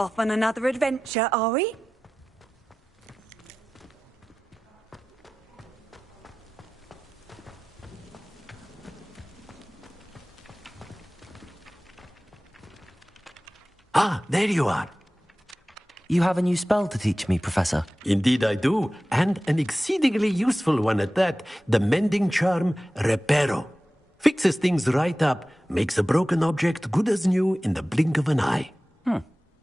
Off on another adventure, are we? Ah, there you are. You have a new spell to teach me, Professor. Indeed I do, and an exceedingly useful one at that. The mending charm, Reparo. Fixes things right up, makes a broken object good as new in the blink of an eye.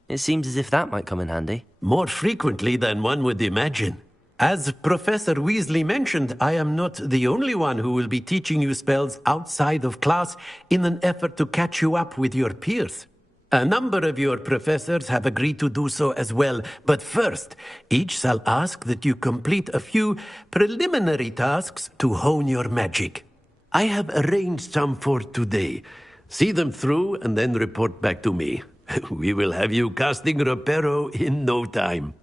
It seems as if that might come in handy. More frequently than one would imagine. As Professor Weasley mentioned, I am not the only one who will be teaching you spells outside of class in an effort to catch you up with your peers. A number of your professors have agreed to do so as well, but first, each shall ask that you complete a few preliminary tasks to hone your magic. I have arranged some for today. See them through and then report back to me. We will have you casting Reparo in no time.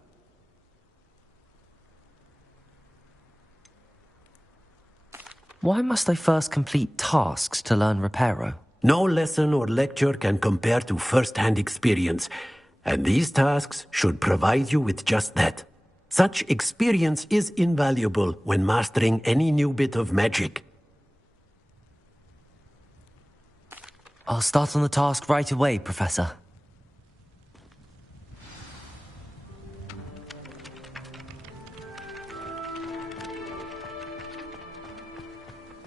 Why must I first complete tasks to learn Reparo? No lesson or lecture can compare to first-hand experience, and these tasks should provide you with just that. Such experience is invaluable when mastering any new bit of magic. I'll start on the task right away, Professor.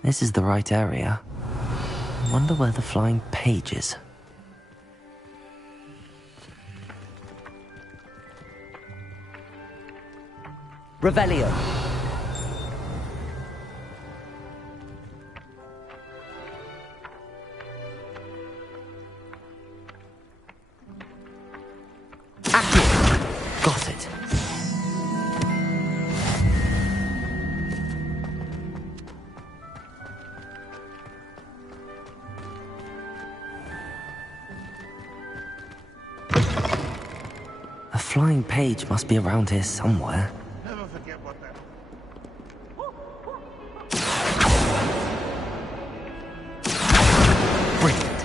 This is the right area. I wonder where the flying page is. Revelio. Accio. Got it. A flying page must be around here somewhere. Never forget what that. Brilliant.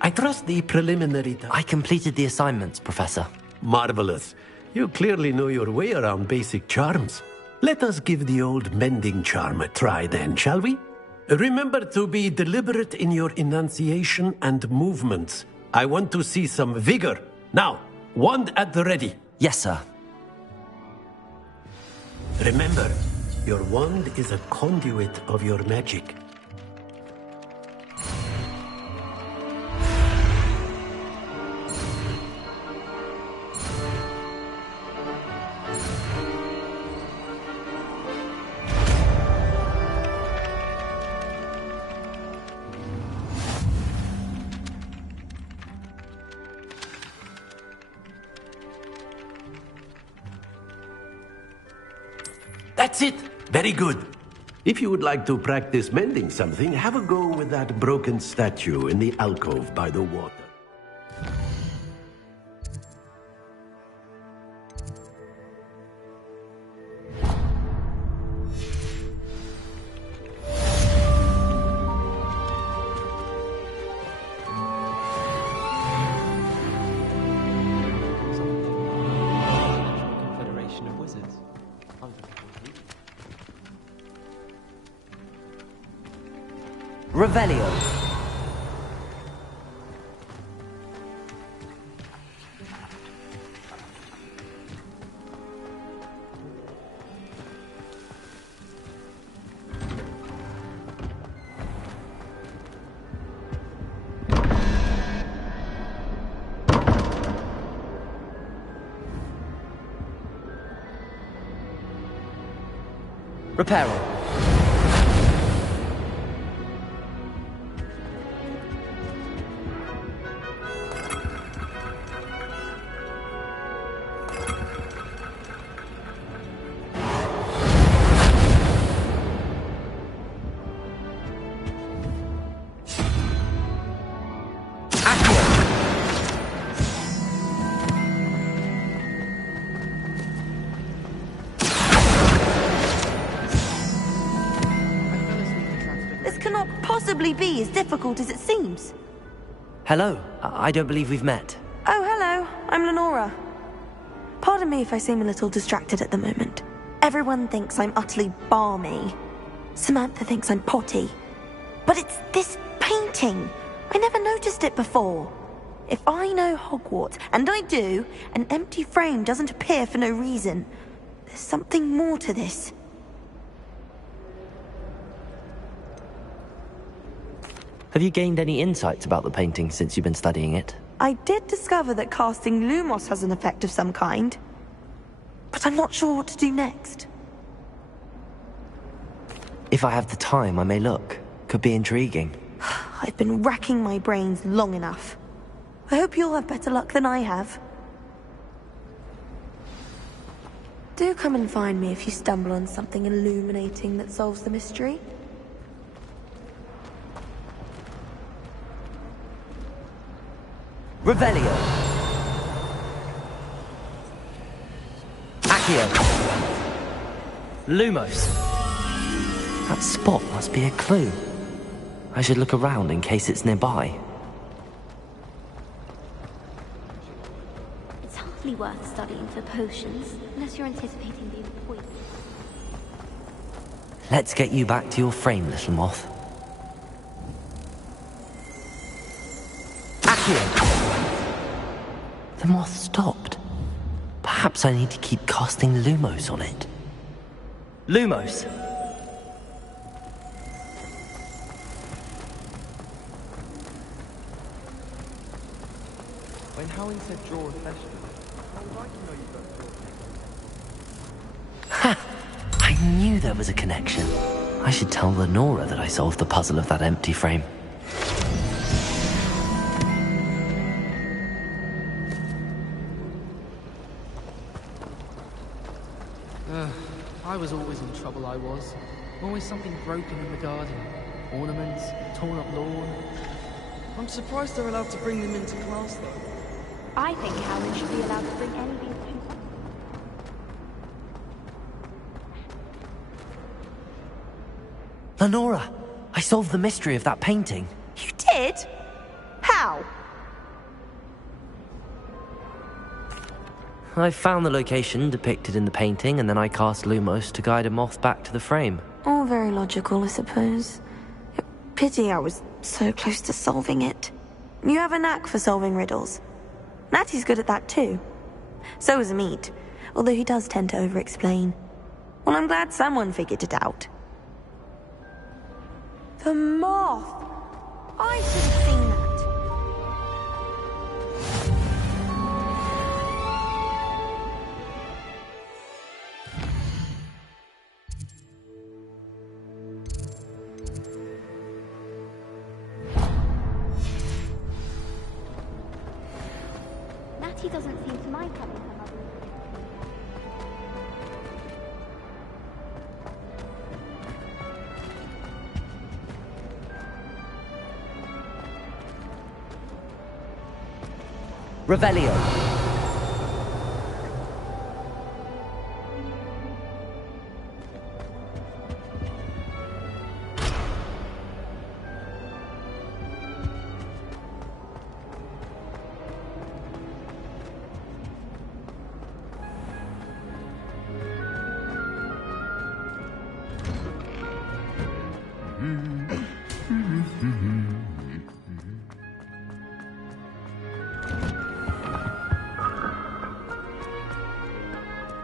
I trust the preliminary I completed the assignments, Professor. Marvelous. You clearly know your way around basic charms. Let us give the old mending charm a try then, shall we? Remember to be deliberate in your enunciation and movements. I want to see some vigor. Now, wand at the ready. Yes, sir. Remember, your wand is a conduit of your magic. That's it. Very good. If you would like to practice mending something, have a go with that broken statue in the alcove by the water. Confederation of Wizards. Revelio. Reparo. possibly be as difficult as it seems? Hello, I don't believe we've met. Oh, hello. I'm Lenora. Pardon me if I seem a little distracted at the moment. Everyone thinks I'm utterly balmy. Samantha thinks I'm potty. But it's this painting. I never noticed it before. If I know Hogwarts, and I do, an empty frame doesn't appear for no reason. There's something more to this. Have you gained any insights about the painting since you've been studying it? I did discover that casting Lumos has an effect of some kind. But I'm not sure what to do next. If I have the time, I may look. Could be intriguing. I've been racking my brains long enough. I hope you'll have better luck than I have. Do come and find me if you stumble on something illuminating that solves the mystery. Revelio. Accio. Lumos. That spot must be a clue. I should look around in case it's nearby. It's hardly worth studying for potions, unless you're anticipating being poisoned. Let's get you back to your frame, little moth. Accio. The moth stopped. Perhaps I need to keep casting Lumos on it. Lumos! When Howling said draw a festival, I would like to know you don't draw. Ha! I knew there was a connection. I should tell Lenora that I solved the puzzle of that empty frame. I was always in trouble, I was. Always something broken in the garden. Ornaments, torn up lawn. I'm surprised they're allowed to bring them into class, though. I think Howling should be allowed to bring any of these things. Lenora! I solved the mystery of that painting. You did? How? I found the location depicted in the painting, and then I cast Lumos to guide a moth back to the frame. All very logical, I suppose. Pity I was so close to solving it. You have a knack for solving riddles. Natty's good at that too. So is Amit, although he does tend to over-explain. Well, I'm glad someone figured it out. The moth! I should have seen that. Natty doesn't seem to mind having her mother. Revelio.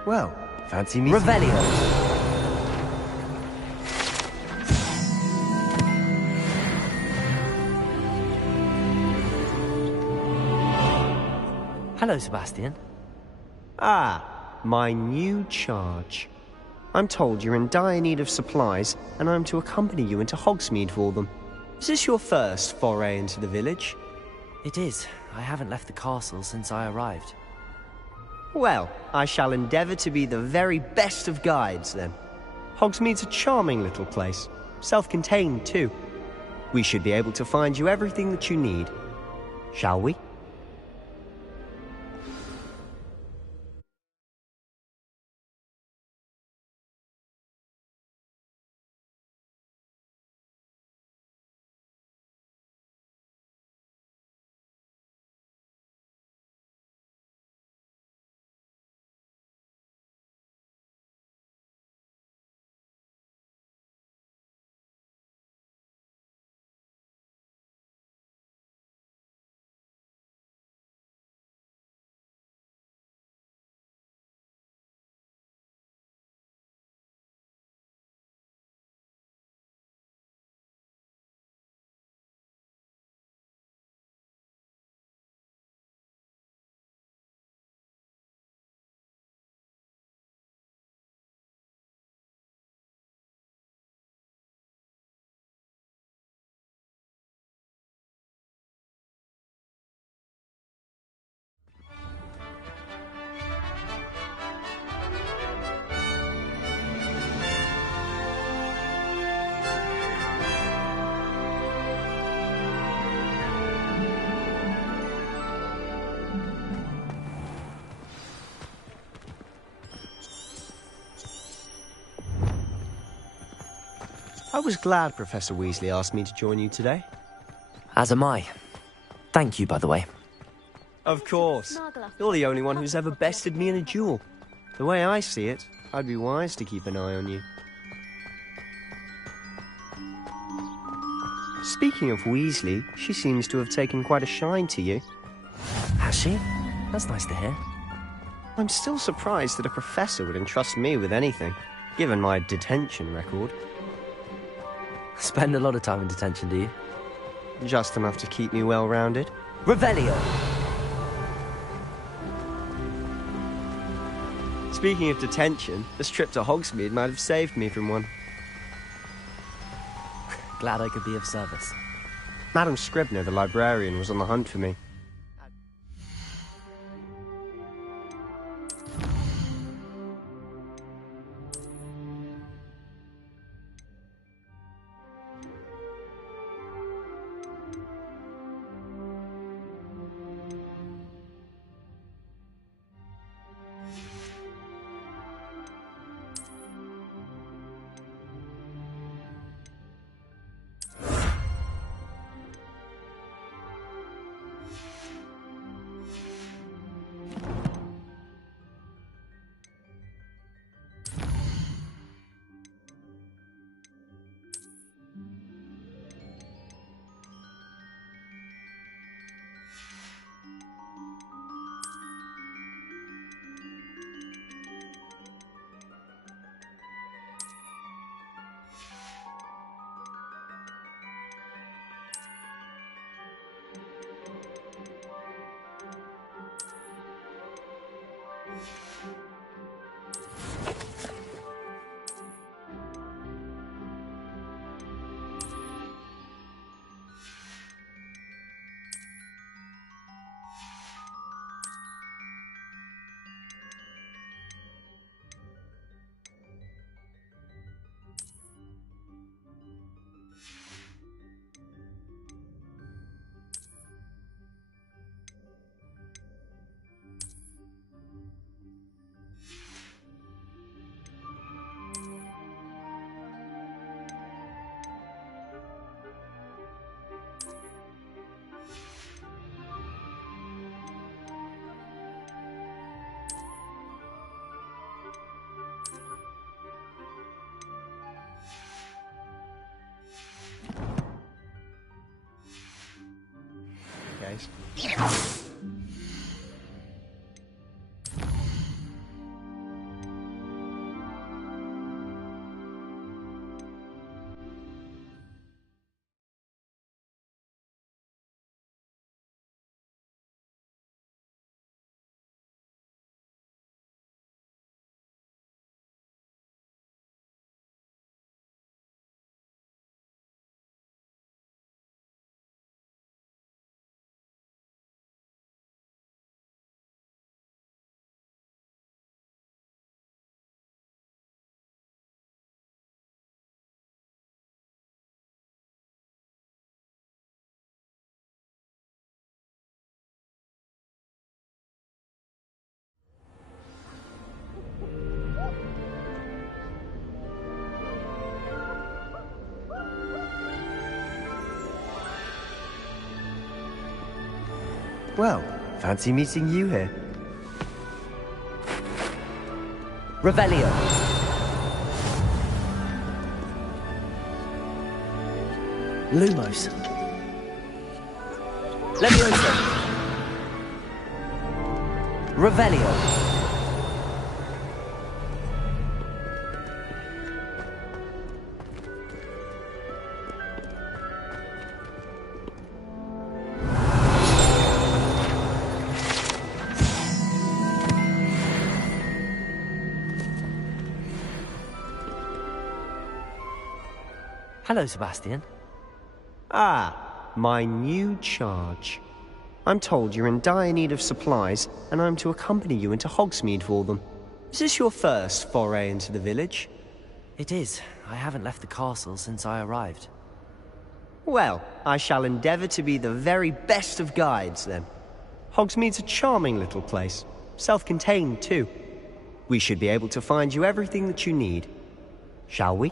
Well, fancy meeting Revelio. Hello, Sebastian. Ah, my new charge. I'm told you're in dire need of supplies, and I'm to accompany you into Hogsmeade for them. Is this your first foray into the village? It is. I haven't left the castle since I arrived. Well, I shall endeavour to be the very best of guides, then. Hogsmeade's a charming little place, self-contained too. We should be able to find you everything that you need. Shall we? I was glad Professor Weasley asked me to join you today. As am I. Thank you, by the way. Of course. You're the only one who's ever bested me in a duel. The way I see it, I'd be wise to keep an eye on you. Speaking of Weasley, she seems to have taken quite a shine to you. Has she? That's nice to hear. I'm still surprised that a professor would entrust me with anything, given my detention record. Spend a lot of time in detention, do you? Just enough to keep me well-rounded. Revelio! Speaking of detention, this trip to Hogsmeade might have saved me from one. Glad I could be of service. Madam Scribner, the librarian, was on the hunt for me. Guys. Well, fancy meeting you here. Revelio! Lumos. Leviosa! Revelio! Hello, Sebastian. Ah, my new charge. I'm told you're in dire need of supplies, and I'm to accompany you into Hogsmeade for them. Is this your first foray into the village? It is. I haven't left the castle since I arrived. Well, I shall endeavour to be the very best of guides, then. Hogsmeade's a charming little place. Self-contained, too. We should be able to find you everything that you need. Shall we?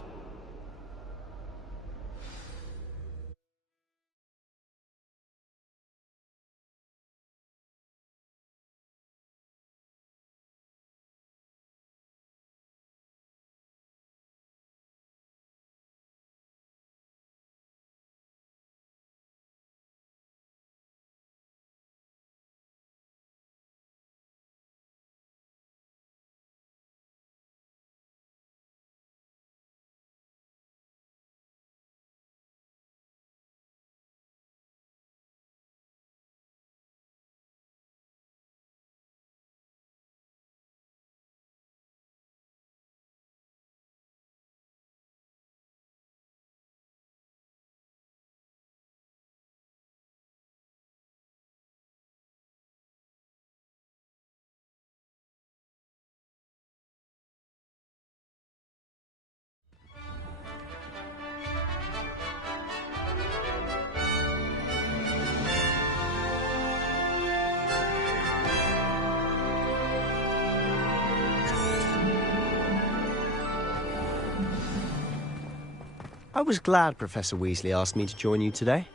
I was glad Professor Weasley asked me to join you today.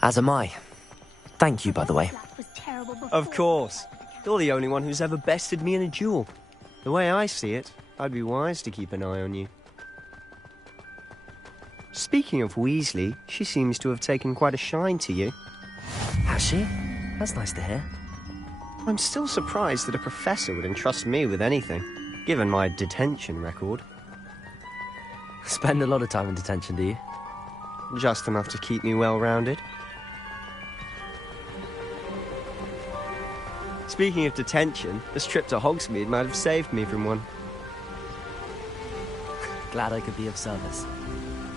As am I. Thank you, by the way. Of course. You're the only one who's ever bested me in a duel. The way I see it, I'd be wise to keep an eye on you. Speaking of Weasley, she seems to have taken quite a shine to you. Has she? That's nice to hear. I'm still surprised that a professor would entrust me with anything, given my detention record. Spend a lot of time in detention, do you? Just enough to keep me well-rounded. Speaking of detention, this trip to Hogsmeade might have saved me from one. Glad I could be of service.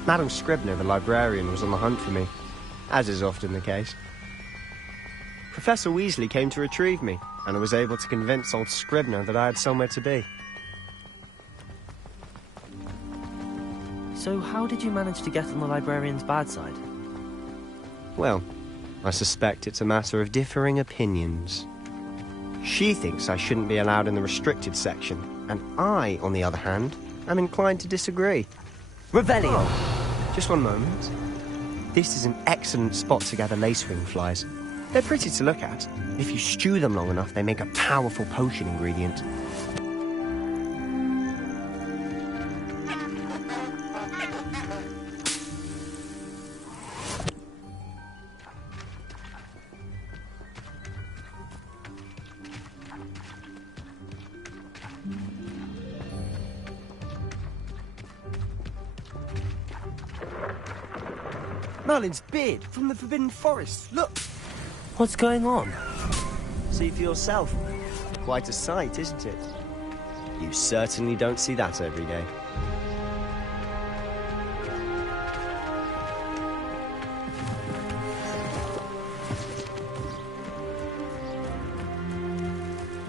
Madam Scribner, the librarian, was on the hunt for me, as is often the case. Professor Weasley came to retrieve me, and I was able to convince old Scribner that I had somewhere to be. So how did you manage to get on the librarian's bad side? Well, I suspect it's a matter of differing opinions. She thinks I shouldn't be allowed in the restricted section, and I, on the other hand, am inclined to disagree. Revelio! Just one moment. This is an excellent spot to gather lacewing flies. They're pretty to look at. If you stew them long enough, they make a powerful potion ingredient. Merlin's beard from the Forbidden Forest. Look! What's going on? See for yourself. Quite a sight, isn't it? You certainly don't see that every day.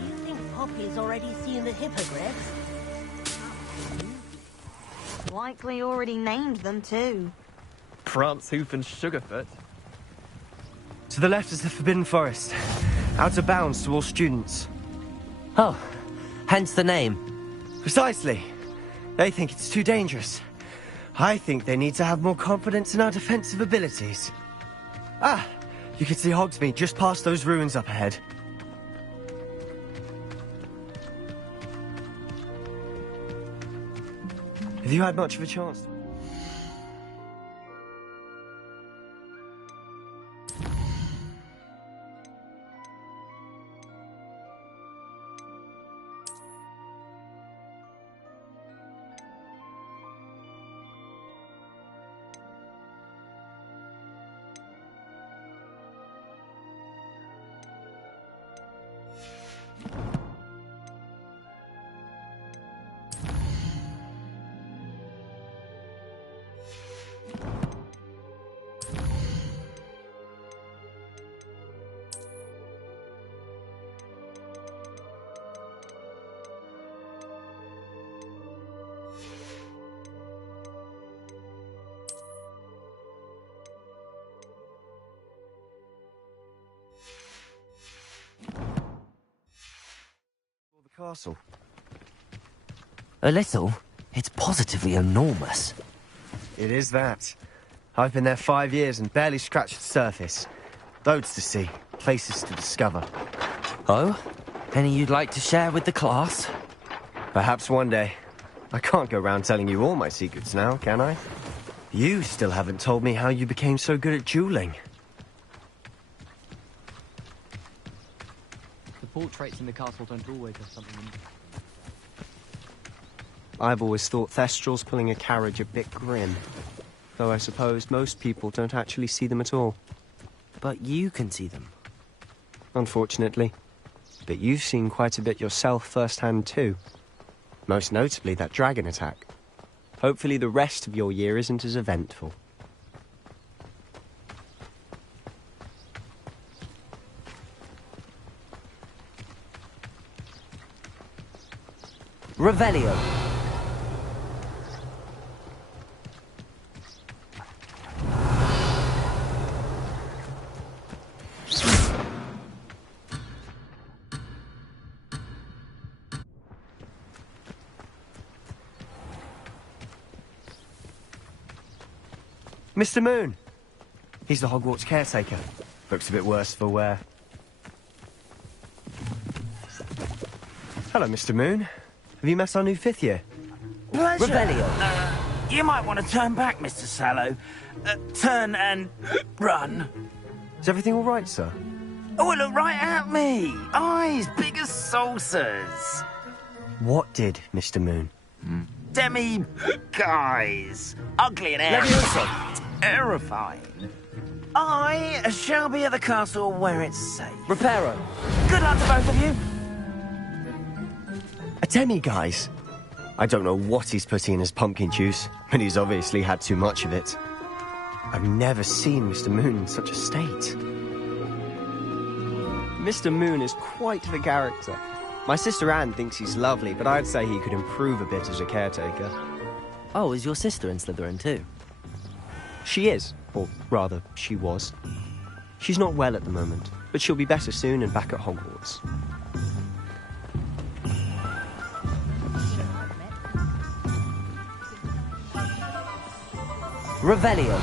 You think Poppy's already seen the hippogriffs? Likely already named them too. Prance, Hoof and Sugarfoot. To the left is the Forbidden Forest. Out of bounds to all students. Oh, hence the name. Precisely. They think it's too dangerous. I think they need to have more confidence in our defensive abilities. Ah, you can see Hogsmeade just past those ruins up ahead. Have you had much of a chance? Castle. A little? It's positively enormous. It is that. I've been there 5 years and barely scratched the surface. Loads to see, places to discover. Oh? Any you'd like to share with the class? Perhaps one day. I can't go round telling you all my secrets now, can I? You still haven't told me how you became so good at dueling. The portraits in the castle don't always have something in them. I've always thought Thestral's pulling a carriage a bit grim. Though I suppose most people don't actually see them at all. But you can see them. Unfortunately. But you've seen quite a bit yourself firsthand too. Most notably that dragon attack. Hopefully the rest of your year isn't as eventful. Revelio. Mr. Moon. He's the Hogwarts caretaker. Looks a bit worse for wear. Hello, Mr. Moon. Have you met our new fifth year? Pleasure. Revelio. You might want to turn back, Mr. Sallow. Turn and run. Is everything all right, sir? Oh, look right at me. Eyes big as saucers. What did, Mr. Moon? Demi guys. Ugly and terrifying. I shall be at the castle where it's safe. Reparo. Good luck to both of you. A demi-guise? I don't know what he's putting in his pumpkin juice, but he's obviously had too much of it. I've never seen Mr. Moon in such a state. Mr. Moon is quite the character. My sister Anne thinks he's lovely, but I'd say he could improve a bit as a caretaker. Oh, is your sister in Slytherin too? She is, or rather, she was. She's not well at the moment, but she'll be better soon and back at Hogwarts. Revelio.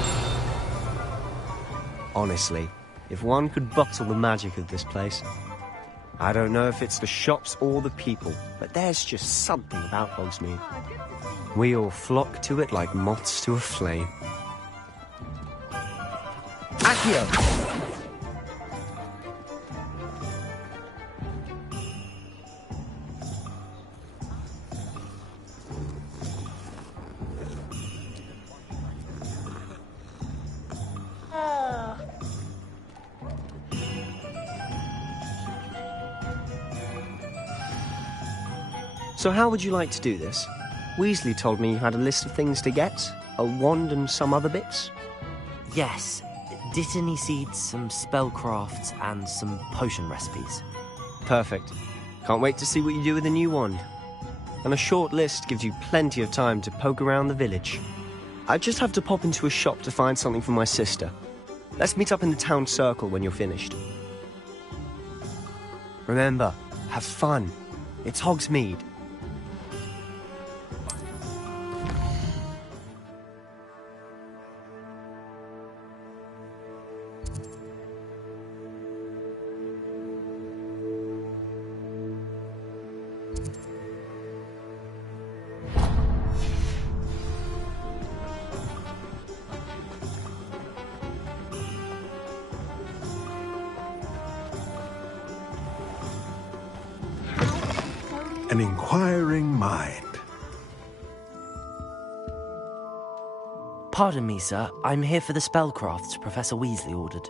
Honestly, if one could bottle the magic of this place. I don't know if it's the shops or the people, but there's just something about Hogsmeade. We all flock to it like moths to a flame. Accio. So how would you like to do this? Weasley told me you had a list of things to get, a wand and some other bits. Yes. Dittany seeds, some spellcrafts, and some potion recipes. Perfect. Can't wait to see what you do with the new wand. And a short list gives you plenty of time to poke around the village. I just have to pop into a shop to find something for my sister. Let's meet up in the town circle when you're finished. Remember, have fun. It's Hogsmeade. An inquiring mind. Pardon me, sir. I'm here for the spellcrafts Professor Weasley ordered.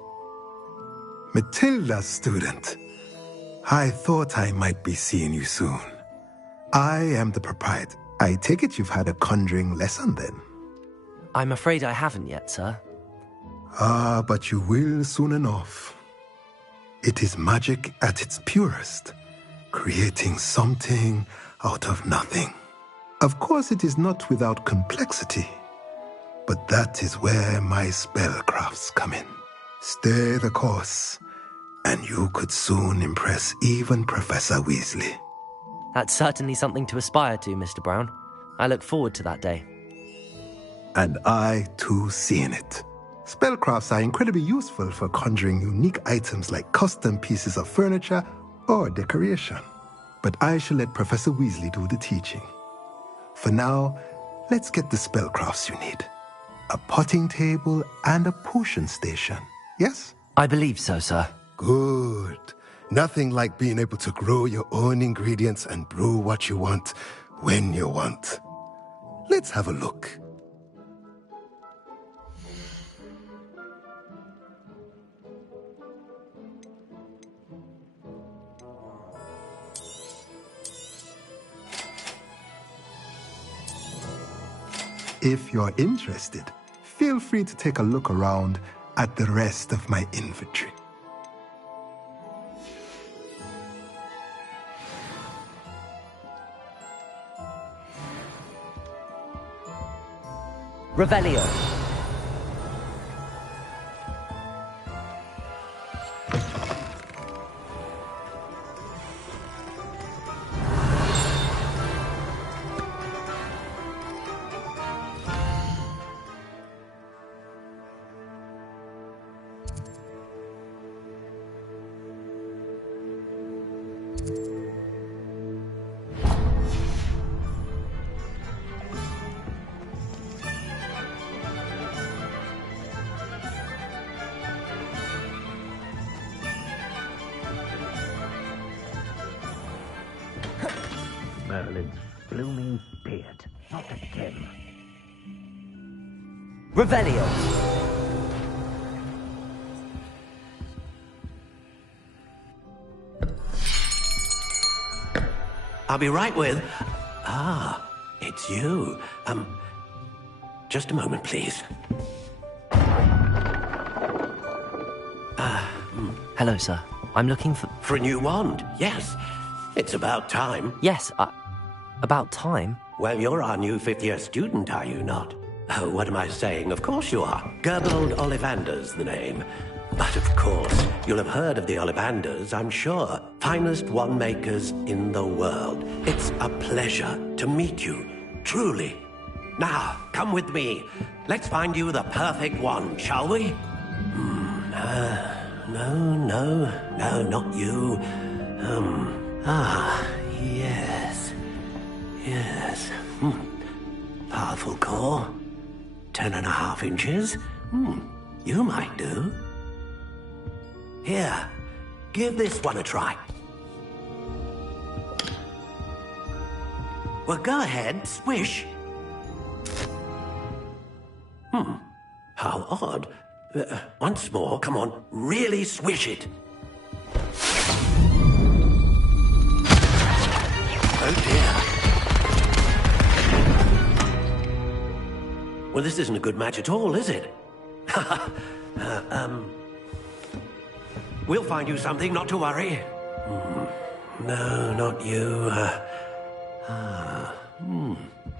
Matilda, student. I thought I might be seeing you soon. I am the proprietor. I take it you've had a conjuring lesson then? I'm afraid I haven't yet, sir. Ah, but you will soon enough. It is magic at its purest, creating something out of nothing. Of course, it is not without complexity, but that is where my spellcrafts come in. Stay the course, and you could soon impress even Professor Weasley. That's certainly something to aspire to, Mr. Brown. I look forward to that day. And I, too, seeing it. Spellcrafts are incredibly useful for conjuring unique items like custom pieces of furniture or decoration. But I shall let Professor Weasley do the teaching. For now, let's get the spellcrafts you need. A potting table and a potion station, yes? I believe so, sir. Good. Nothing like being able to grow your own ingredients and brew what you want when you want. Let's have a look. If you're interested, feel free to take a look around at the rest of my inventory. Revelio. Merlin's blooming beard. Not again. Revelio. I'll be right with... Ah, it's you. Just a moment, please. Hello, sir. I'm looking for... For a new wand, yes. It's about time. Yes, about time? Well, you're our new fifth-year student, are you not? Oh, what am I saying? Of course you are. Gerbold Ollivander's the name. But of course, you'll have heard of the Ollivanders, I'm sure. Finest wand makers in the world. It's a pleasure to meet you, truly. Now, come with me. Let's find you the perfect wand, shall we? No, not you. Yes. Powerful core. 10.5 inches. You might do. Here, give this one a try. Well, go ahead, swish. How odd. Once more, come on, really swish it. Oh dear. Well, this isn't a good match at all, is it? We'll find you something, not to worry. No, not you.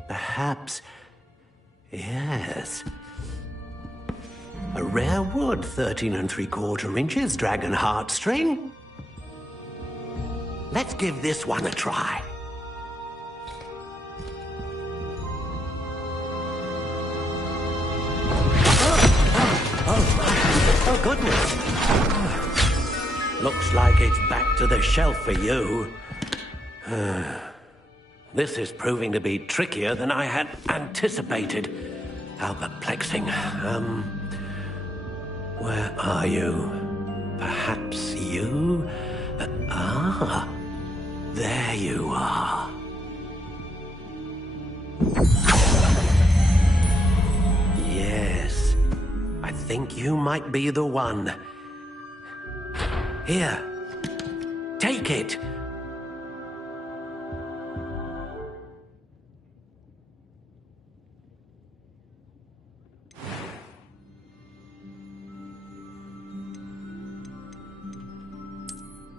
Perhaps... Yes. A rare wood, 13 3/4 inches, dragon heartstring. Let's give this one a try. Oh, goodness. Looks like it's back to the shelf for you. This is proving to be trickier than I had anticipated. How perplexing. Where are you? Perhaps you? There you are. Yes, I think you might be the one. Here, take it.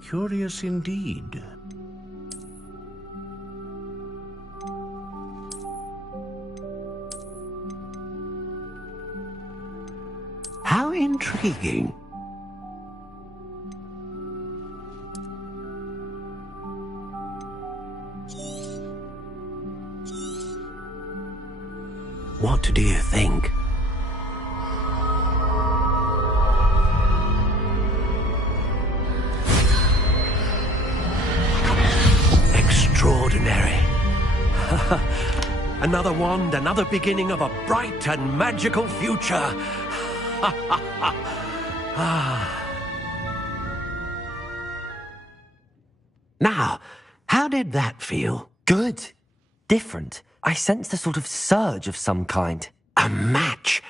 Curious indeed. How intriguing. What do you think? Extraordinary. Another wand, another beginning of a bright and magical future. Now, how did that feel? Good. Different. I sensed a sort of surge of some kind. A match.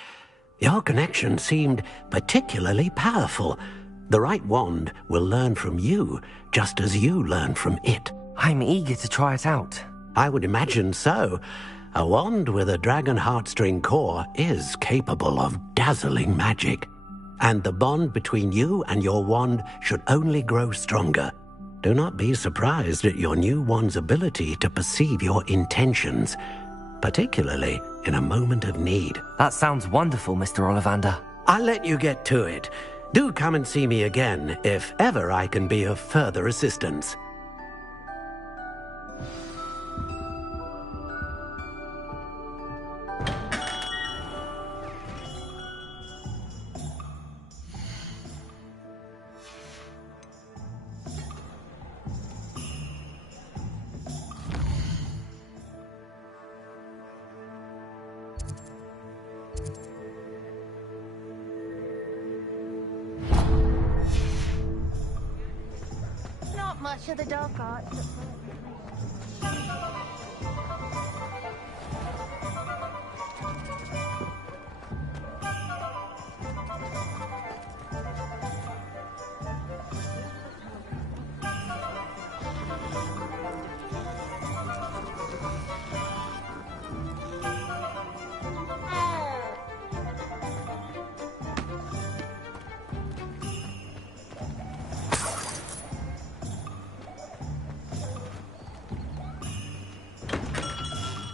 Your connection seemed particularly powerful. The right wand will learn from you, just as you learn from it. I'm eager to try it out. I would imagine so. A wand with a dragon heartstring core is capable of dazzling magic. And the bond between you and your wand should only grow stronger. Do not be surprised at your new wand's ability to perceive your intentions, particularly in a moment of need. That sounds wonderful, Mr. Ollivander. I'll let you get to it. Do come and see me again if ever I can be of further assistance. Not much of the dark arts.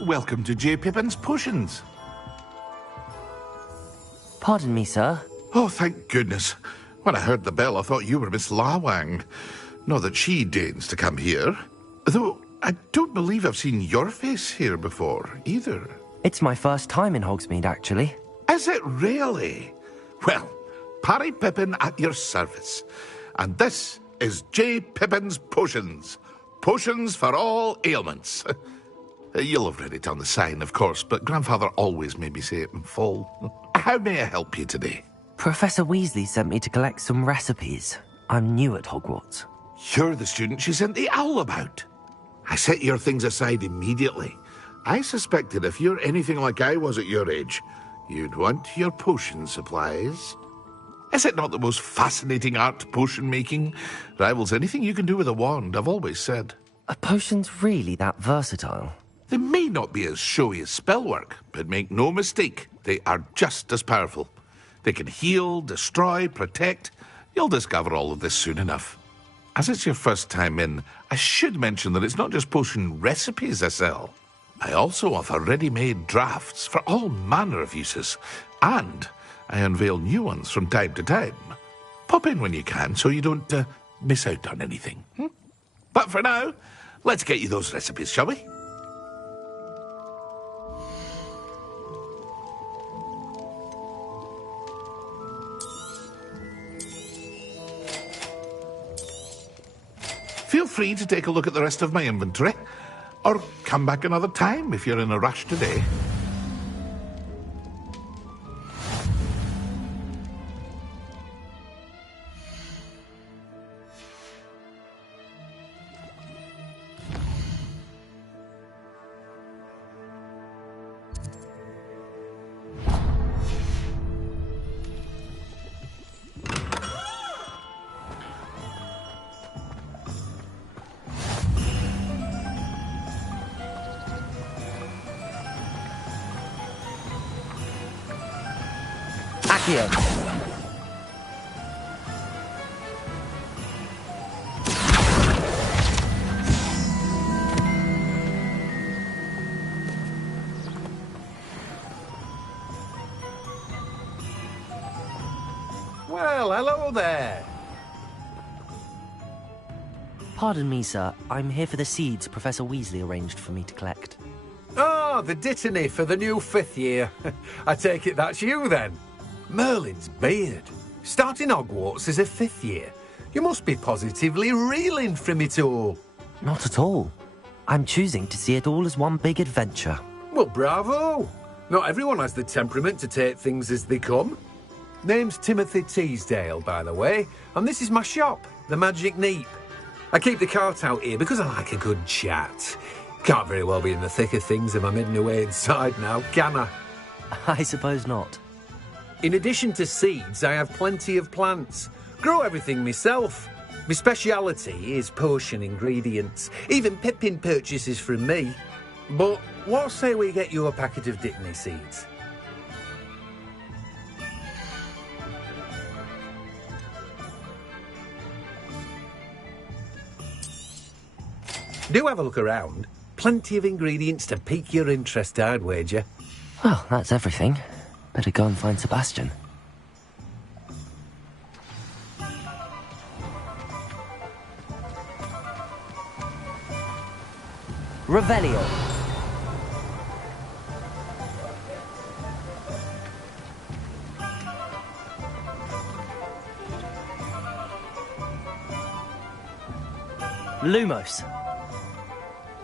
welcome to J. Pippin's Potions. Pardon me, sir. Oh, thank goodness. When I heard the bell, I thought you were Miss Lawang. Not that she deigns to come here. Though, I don't believe I've seen your face here before, either. It's my first time in Hogsmeade, actually. Is it really? Well, Parry Pippin at your service. And this is J. Pippin's Potions. Potions for all ailments. You'll have read it on the sign, of course, but Grandfather always made me say it in full. How may I help you today? Professor Weasley sent me to collect some recipes. I'm new at Hogwarts. You're the student she sent the owl about. I set your things aside immediately. I suspected if you're anything like I was at your age, you'd want your potion supplies. Is it not the most fascinating art, potion making? Rivals anything you can do with a wand, I've always said. Are potions really that versatile? They may not be as showy as spellwork, but make no mistake, they are just as powerful. They can heal, destroy, protect. You'll discover all of this soon enough. As it's your first time in, I should mention that it's not just potion recipes I sell. I also offer ready-made drafts for all manner of uses, and I unveil new ones from time to time. Pop in when you can so you don't miss out on anything. But for now, let's get you those recipes, shall we? Feel free to take a look at the rest of my inventory, or come back another time if you're in a rush today. Accio. Well, hello there. Pardon me, sir. I'm here for the seeds Professor Weasley arranged for me to collect. Oh, the dittany for the new 5th year. I take it that's you, then. Merlin's beard. Starting Hogwarts as a 5th year. You must be positively reeling from it all. Not at all. I'm choosing to see it all as one big adventure. Well, bravo. Not everyone has the temperament to take things as they come. Name's Timothy Teasdale, by the way, and this is my shop, the Magic Neep. I keep the cart out here because I like a good chat. Can't very well be in the thick of things if I'm hidden away inside now, can I? I suppose not. In addition to seeds, I have plenty of plants. Grow everything myself. My speciality is potion ingredients. Even Pippin purchases from me. But what say we get you a packet of dittany seeds? Do have a look around. Plenty of ingredients to pique your interest, I'd wager. Well, that's everything. Better go and find Sebastian. Revelio. Lumos.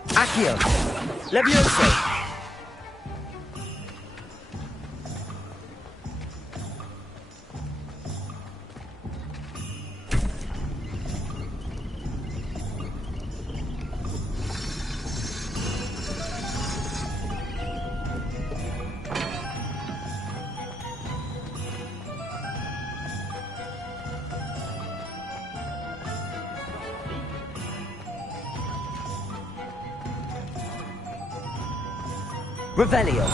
Accio. Levioso. Revelio.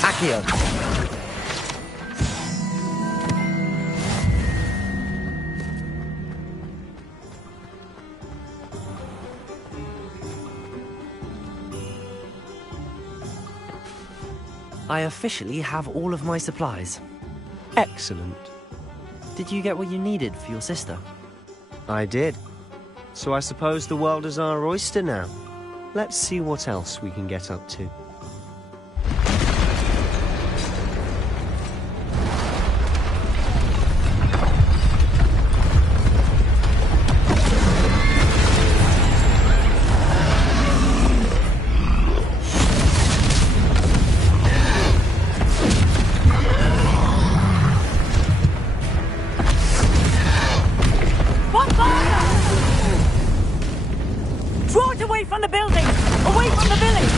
Accio. I officially have all of my supplies. Excellent. Did you get what you needed for your sister? I did. So I suppose the world is our oyster now. Let's see what else we can get up to. Draw it away from the building! Away from the village!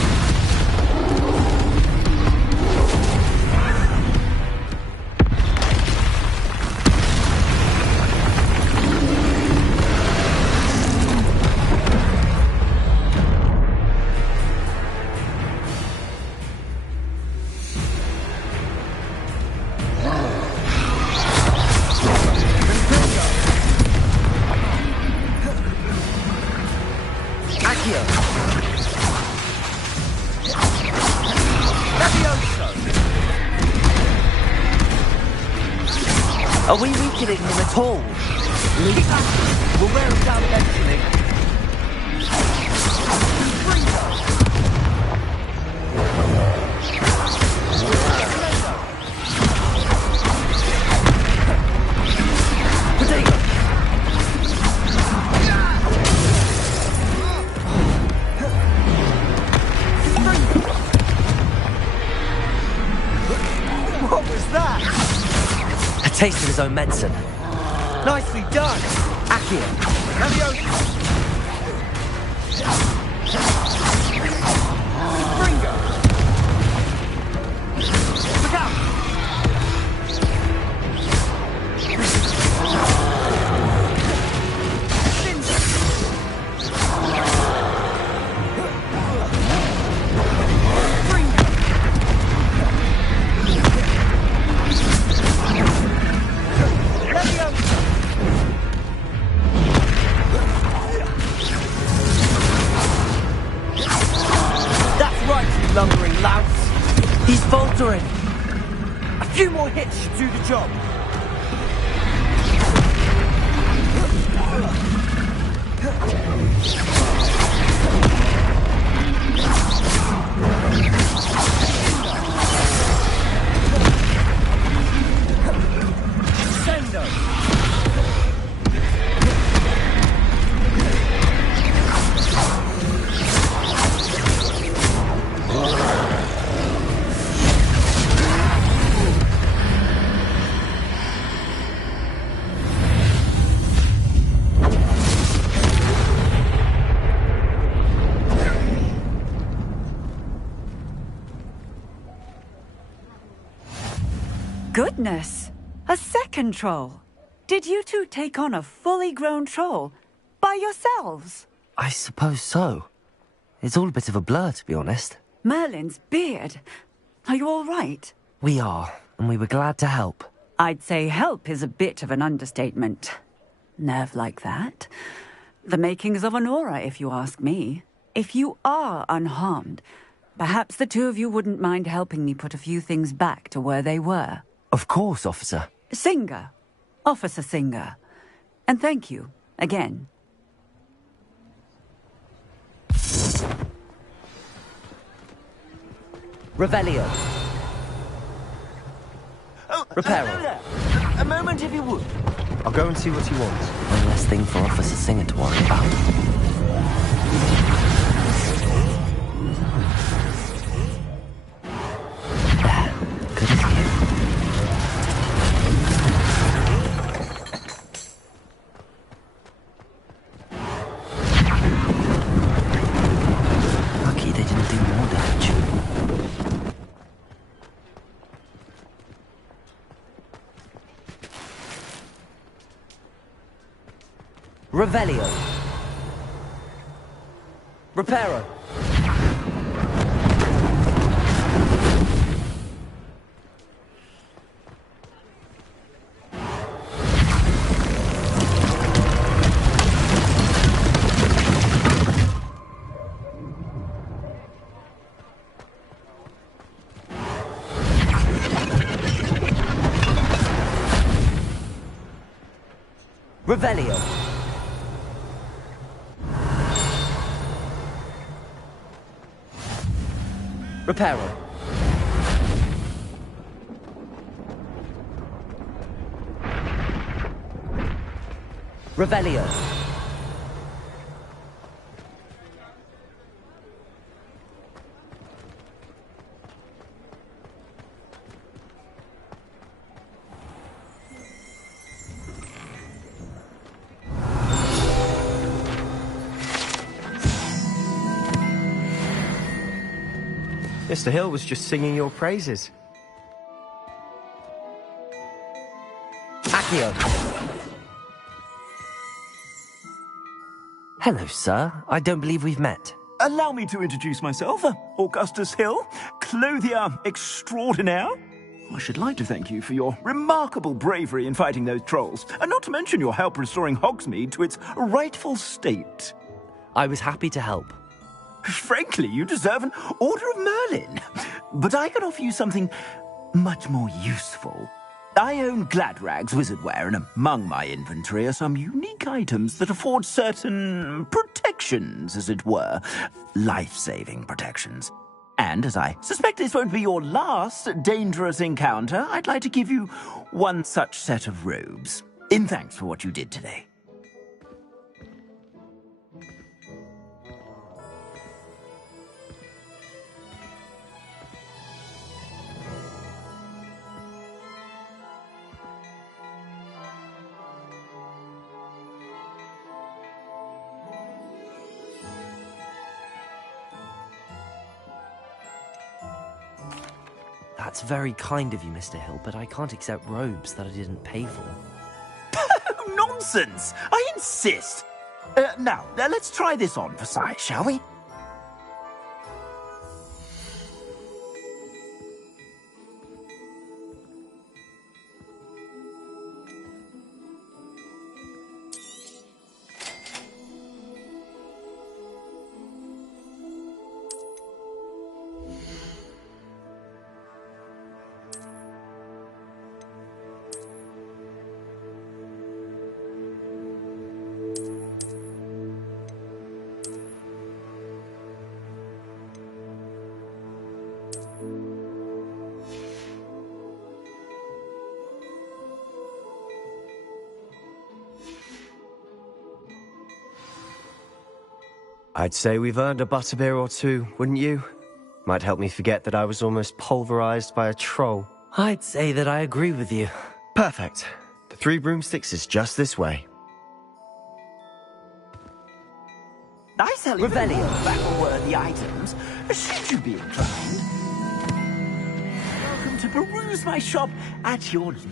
Are we weakening him at all? We'll wear him down eventually. What was that? A taste of his own medicine. Nicely done! Accio. Bringo! Look out! Lumbering louse. He's faltering. A few more hits should do the job. Goodness! A second troll! Did you two take on a fully grown troll? By yourselves? I suppose so. It's all a bit of a blur, to be honest. Merlin's beard. Are you all right? We are, and we were glad to help. I'd say help is a bit of an understatement. Nerve like that. The makings of an aura, if you ask me. If you are unharmed, perhaps the two of you wouldn't mind helping me put a few things back to where they were. Of course, officer. Singer. Officer Singer. And thank you, again. Revelio. Oh, Reparo. A moment, if you would. I'll go and see what he wants. One less thing for Officer Singer to worry about. There. Good as new. Lucky they didn't do more damage. Revelio. Reparo. Revelio. Reparo. Revelio. Mr. Hill was just singing your praises. Accio. Hello, sir. I don't believe we've met. Allow me to introduce myself, Augustus Hill, clothier extraordinaire. I should like to thank you for your remarkable bravery in fighting those trolls, and not to mention your help restoring Hogsmeade to its rightful state. I was happy to help. Frankly, you deserve an Order of Merlin. But I can offer you something much more useful. I own Gladrag's wizardware, and among my inventory are some unique items that afford certain protections, as it were. Life-saving protections. And as I suspect this won't be your last dangerous encounter, I'd like to give you one such set of robes, in thanks for what you did today. That's very kind of you, Mr. Hill, but I can't accept robes that I didn't pay for. Nonsense! I insist! Now, let's try this on for size, shall we? I'd say we've earned a butterbeer or two, wouldn't you? Might help me forget that I was almost pulverized by a troll. I'd say that I agree with you. Perfect. The 3 broomsticks is just this way. I sell even more battle-worthy items, should you be inclined. Welcome to peruse my shop at your leisure.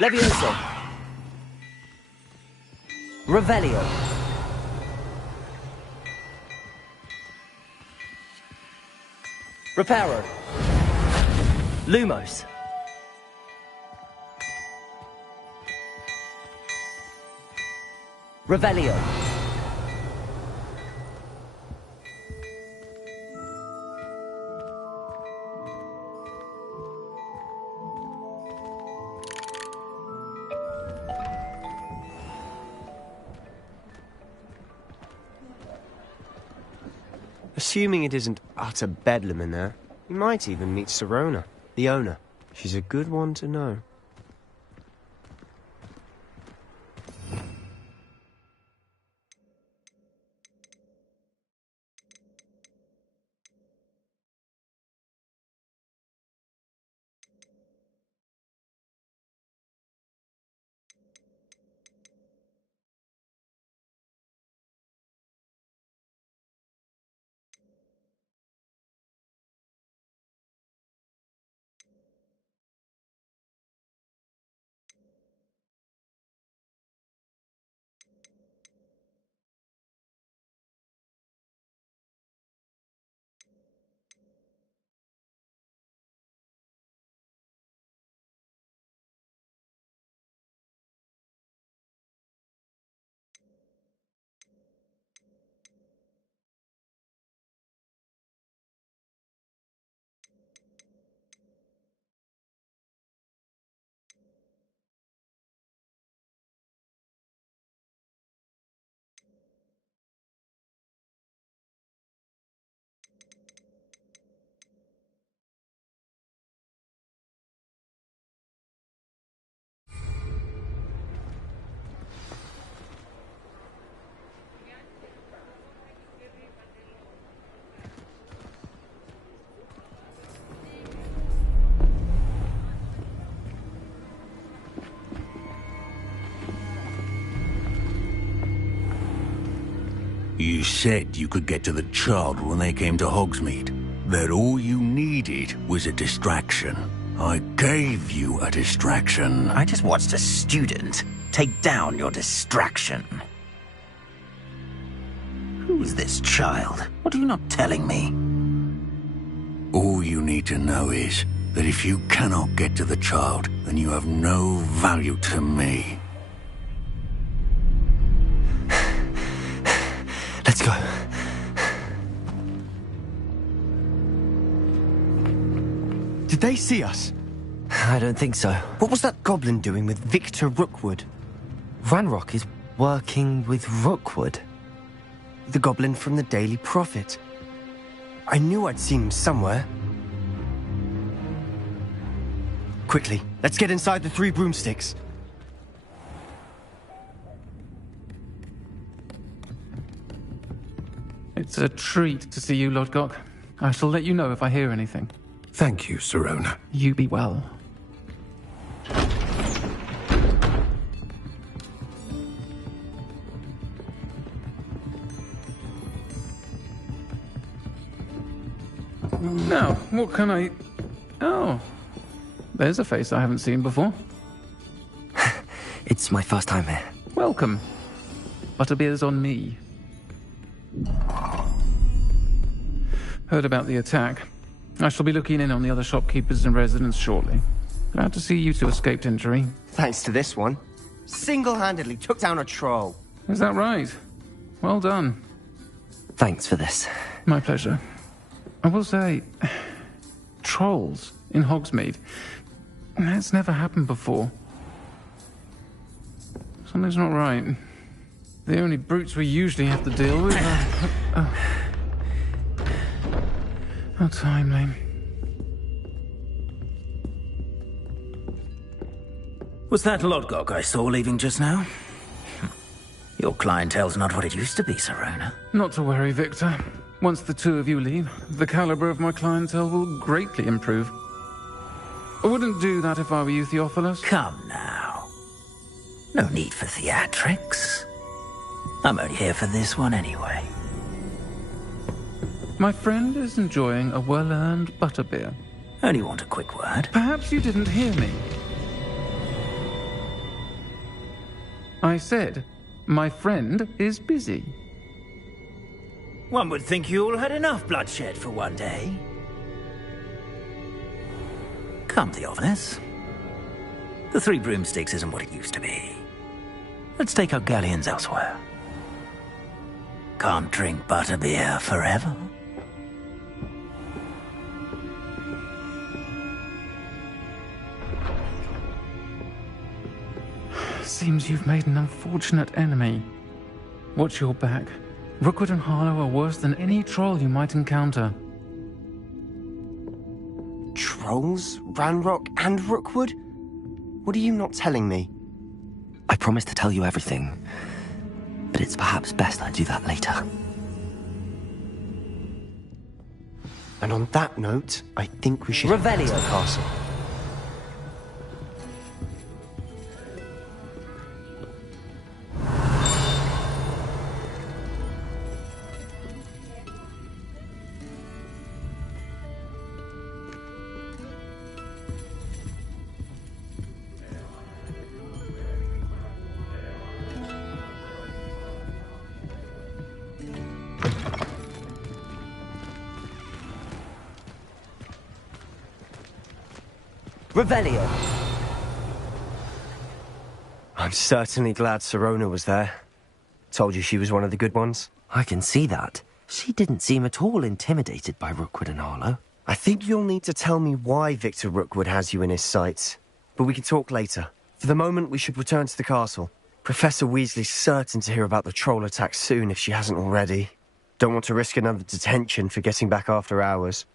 Levioso. Revelio. Reparo. Lumos. Revelio. Assuming it isn't utter bedlam in there, you might even meet Sirona, the owner. She's a good one to know. You said you could get to the child when they came to Hogsmeade. That all you needed was a distraction. I gave you a distraction. I just watched a student take down your distraction. Who's this child? What are you not telling me? All you need to know is that if you cannot get to the child, then you have no value to me. Let's go. Did they see us? I don't think so. What was that goblin doing with Victor Rookwood? Ranrock is working with Rookwood. The goblin from the Daily Prophet. I knew I'd seen him somewhere. Quickly, let's get inside the 3 broomsticks. It's a treat to see you, Lodgok. I shall let you know if I hear anything. Thank you, Sirona. You be well. Now, what can I... Oh, there's a face I haven't seen before. It's my first time here. Welcome. Butterbeer's on me. Heard about the attack. I shall be looking in on the other shopkeepers and residents shortly. Glad to see you two escaped injury. Thanks to this one. Single-handedly took down a troll. Is that right? Well done. Thanks for this. My pleasure. I will say, trolls in Hogsmeade. That's never happened before. Something's not right. The only brutes we usually have to deal with are... How timely. Was that Lodgok I saw leaving just now? Your clientele's not what it used to be, Sirona. Not to worry, Victor. Once the two of you leave, the caliber of my clientele will greatly improve. I wouldn't do that if I were you, Theophilus. Come now. No need for theatrics. I'm only here for this one anyway. My friend is enjoying a well-earned butterbeer. Only want a quick word. Perhaps you didn't hear me. I said, my friend is busy. One would think you all had enough bloodshed for one day. Come, Theophilus. The 3 broomsticks isn't what it used to be. Let's take our galleons elsewhere. Can't drink butterbeer forever. Seems you've made an unfortunate enemy. Watch your back. Rookwood and Harlow are worse than any troll you might encounter. Trolls? Ranrock and Rookwood? What are you not telling me? I promised to tell you everything, but it's perhaps best I do that later. And on that note, I think we should... Revelio. ...to the castle. Revelio. I'm certainly glad Sirona was there. Told you she was one of the good ones. I can see that. She didn't seem at all intimidated by Rookwood and Harlow. I think you'll need to tell me why Victor Rookwood has you in his sights. But we can talk later. For the moment, we should return to the castle. Professor Weasley's certain to hear about the troll attack soon if she hasn't already. Don't want to risk another detention for getting back after hours.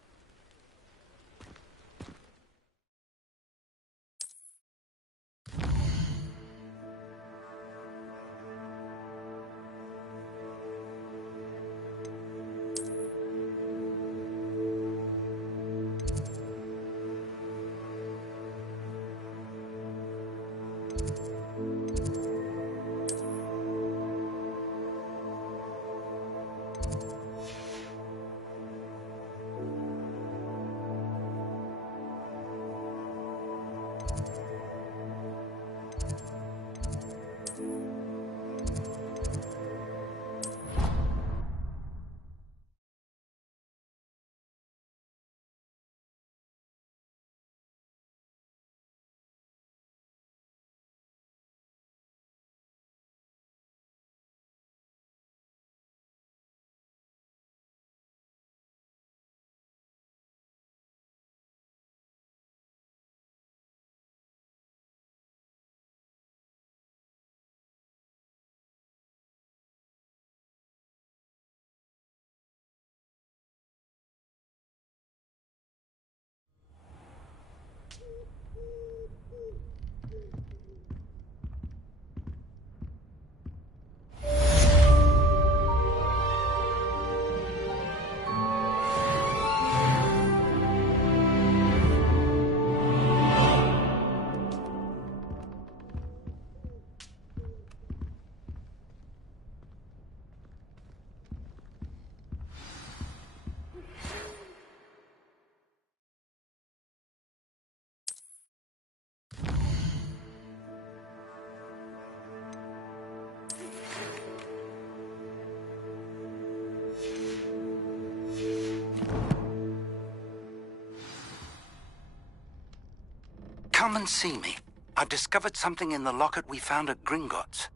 Come and see me. I've discovered something in the locket we found at Gringotts.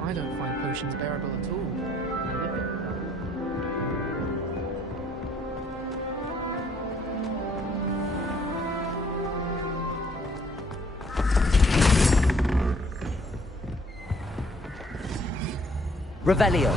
I don't find potions bearable at all. Revelio.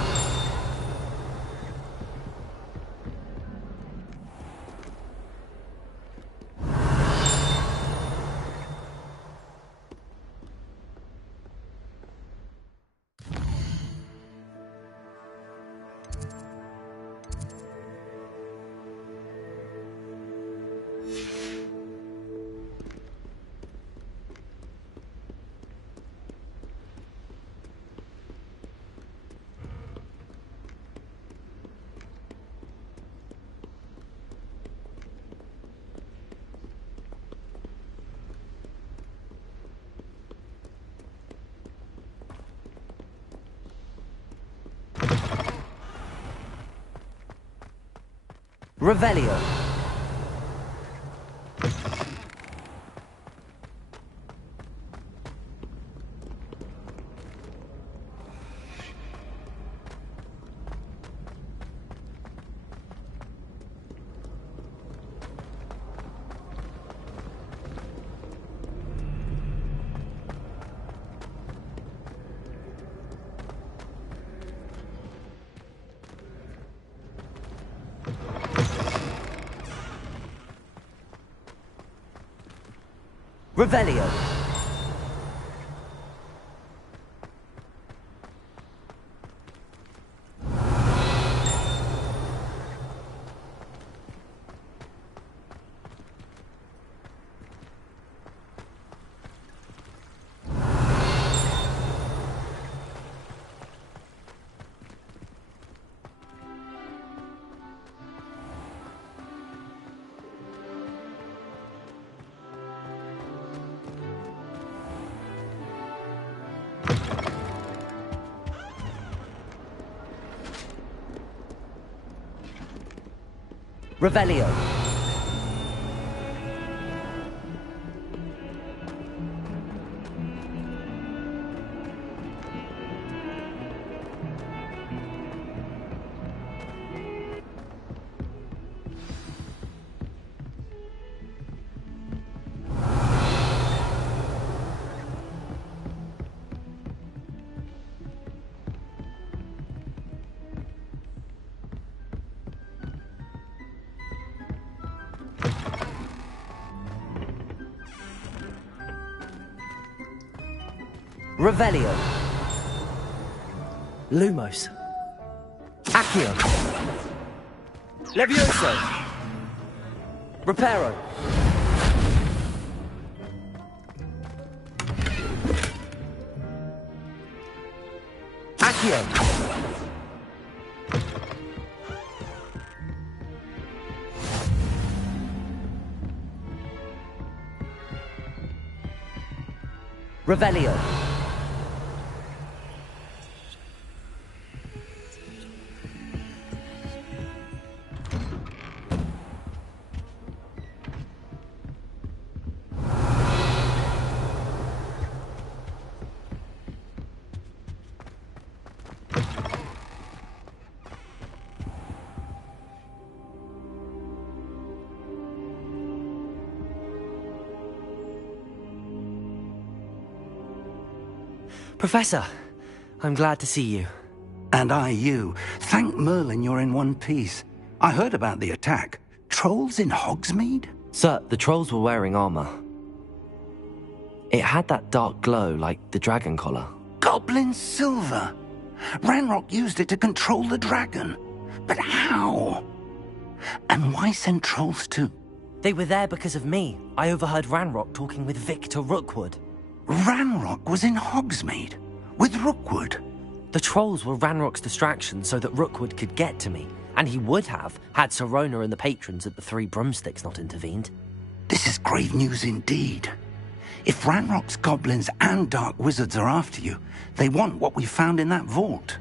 Revelio. Revelio. Revelio. Revelio. Lumos. Accio. Levioso. Reparo. Accio. Revelio. Professor, I'm glad to see you. And I you. Thank Merlin you're in one piece. I heard about the attack. Trolls in Hogsmeade? Sir, the trolls were wearing armor. It had that dark glow like the dragon collar. Goblin silver! Ranrock used it to control the dragon. But how? And why send trolls too? They were there because of me. I overheard Ranrock talking with Victor Rookwood. Ranrock was in Hogsmeade? With Rookwood? The trolls were Ranrock's distraction so that Rookwood could get to me. And he would have, had Sirona and the patrons at the Three Broomsticks not intervened. This is grave news indeed. If Ranrock's goblins and dark wizards are after you, they want what we found in that vault.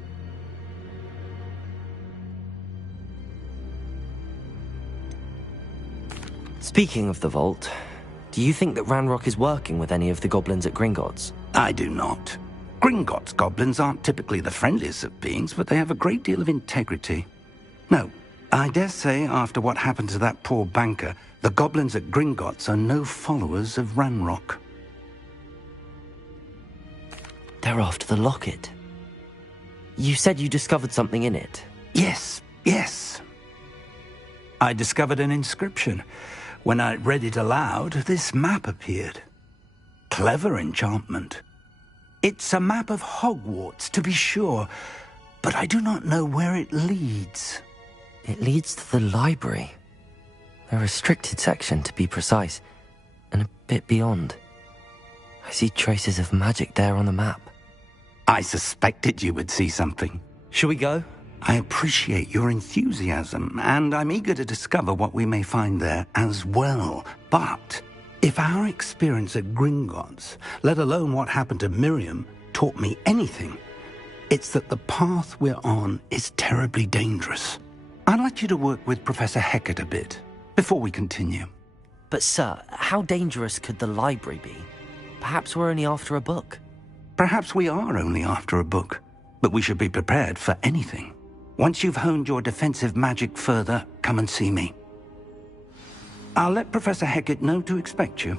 Speaking of the vault, do you think that Ranrock is working with any of the goblins at Gringotts? I do not. Gringotts goblins aren't typically the friendliest of beings, but they have a great deal of integrity. No, I dare say after what happened to that poor banker, the goblins at Gringotts are no followers of Ranrock. They're after the locket. You said you discovered something in it. Yes. I discovered an inscription. When I read it aloud, this map appeared. Clever enchantment. It's a map of Hogwarts, to be sure, but I do not know where it leads. It leads to the library. A restricted section, to be precise, and a bit beyond. I see traces of magic there on the map. I suspected you would see something. Shall we go? I appreciate your enthusiasm, and I'm eager to discover what we may find there as well. But if our experience at Gringotts, let alone what happened to Miriam, taught me anything, it's that the path we're on is terribly dangerous. I'd like you to work with Professor Hecat a bit before we continue. But sir, how dangerous could the library be? Perhaps we're only after a book. Perhaps we are only after a book, but we should be prepared for anything. Once you've honed your defensive magic further, come and see me. I'll let Professor Hecat know to expect you.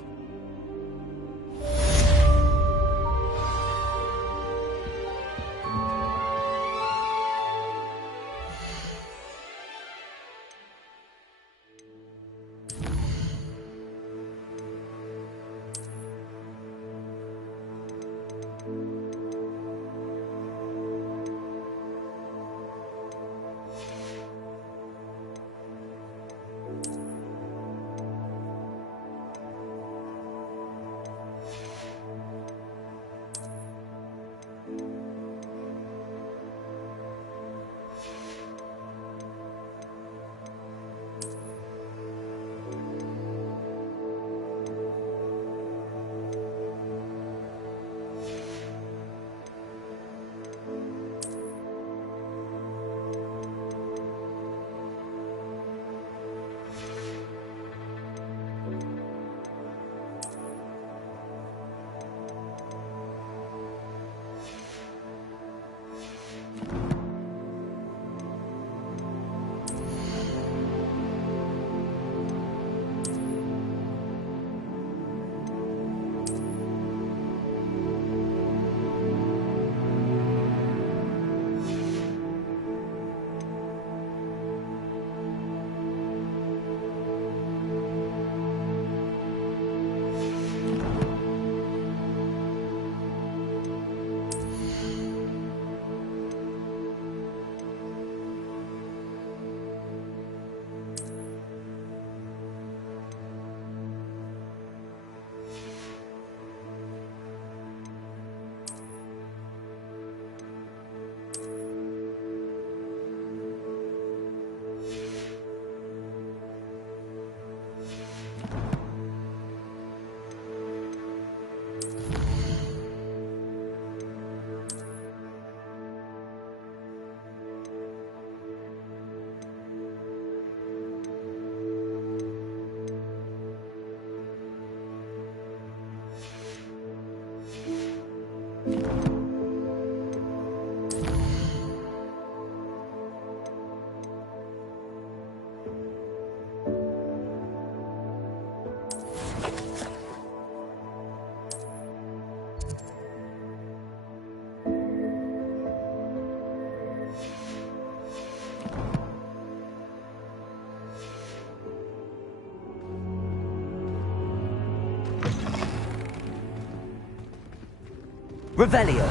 Revelio.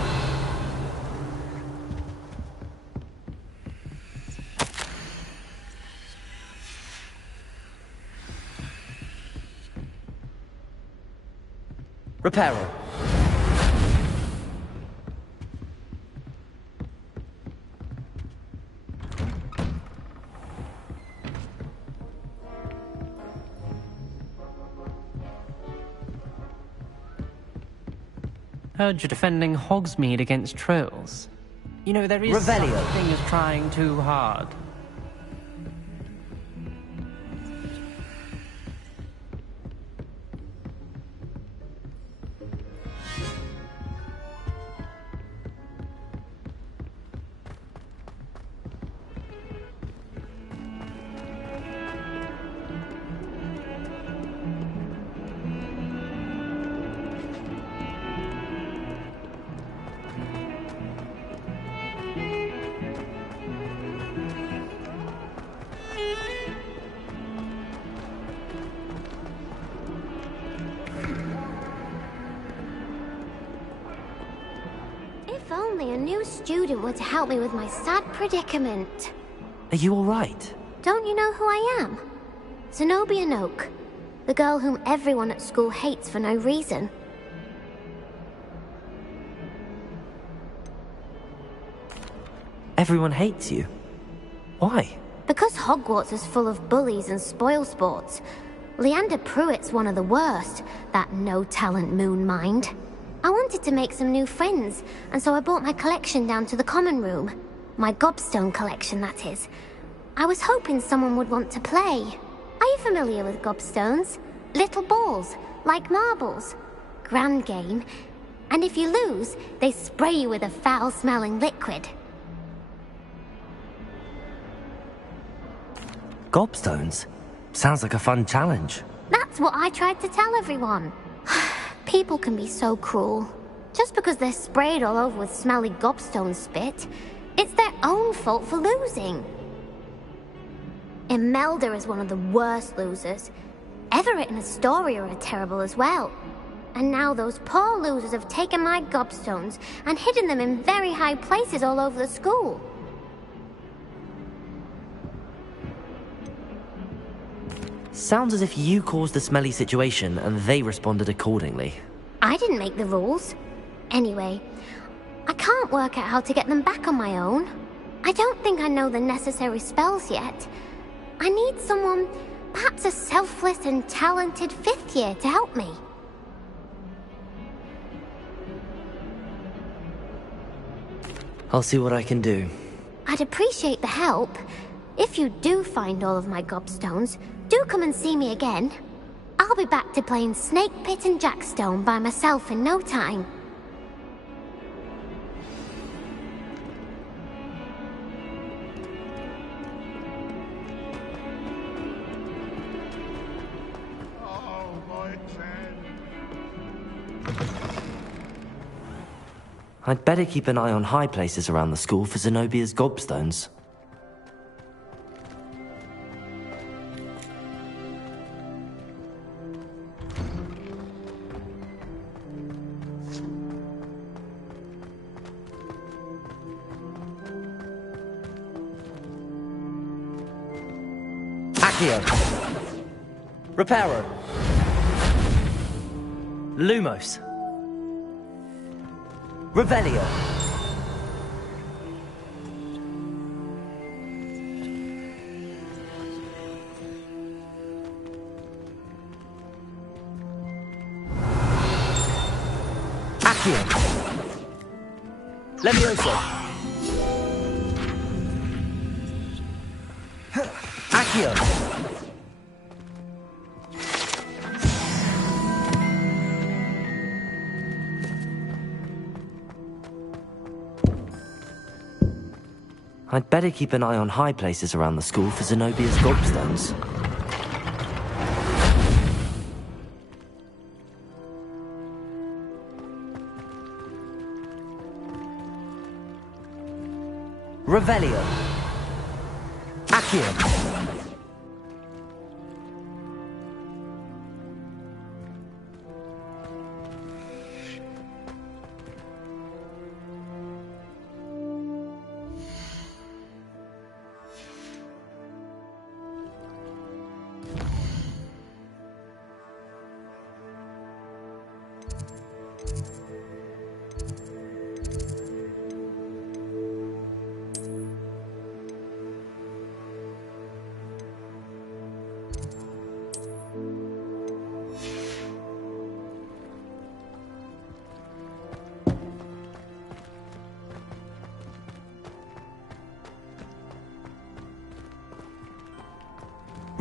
Reparo. Heard you're defending Hogsmeade against trolls. You know, there is such a thing as trying too hard. If only a new student were to help me with my sad predicament. Are you alright? Don't you know who I am? Zenobia Noak, the girl whom everyone at school hates for no reason. Everyone hates you. Why? Because Hogwarts is full of bullies and spoilsports. Leander Pruitt's one of the worst, that no-talent moon mind. I wanted to make some new friends, and so I brought my collection down to the common room. My gobstone collection, that is. I was hoping someone would want to play. Are you familiar with gobstones? Little balls, like marbles. Grand game. And if you lose, they spray you with a foul-smelling liquid. Gobstones? Sounds like a fun challenge. That's what I tried to tell everyone. People can be so cruel. Just because they're sprayed all over with smelly gobstone spit, it's their own fault for losing. Imelda is one of the worst losers. Everett and Astoria are terrible as well. And now those poor losers have taken my gobstones and hidden them in very high places all over the school. Sounds as if you caused the smelly situation and they responded accordingly. I didn't make the rules. Anyway, I can't work out how to get them back on my own. I don't think I know the necessary spells yet. I need someone, perhaps a selfless and talented fifth year to help me. I'll see what I can do. I'd appreciate the help. If you do find all of my gobstones, do come and see me again. I'll be back to playing Snake Pit and Jackstone by myself in no time. I'd better keep an eye on high places around the school for Zenobia's gobstones. Accio. Reparo. Lumos. Revelio. Accio. Levioso. Accio. I'd better keep an eye on high places around the school for Zenobia's gobstones. Revelio. Accio.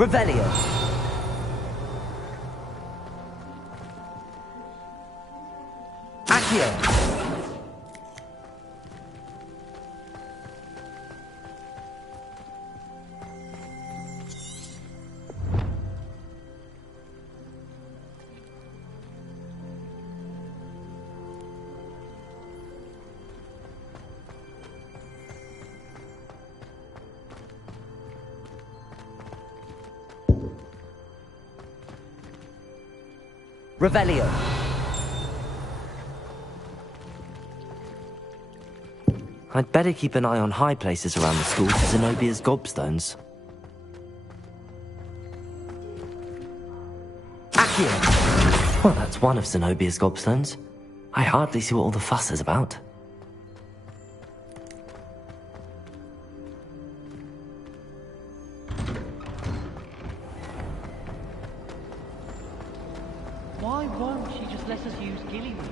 Revelio. Accio. Revelio. I'd better keep an eye on high places around the school for Zenobia's gobstones. Accio. Well, that's one of Zenobia's gobstones. I hardly see what all the fuss is about. Why won't she just let us use Gillyweed?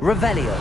Revelio.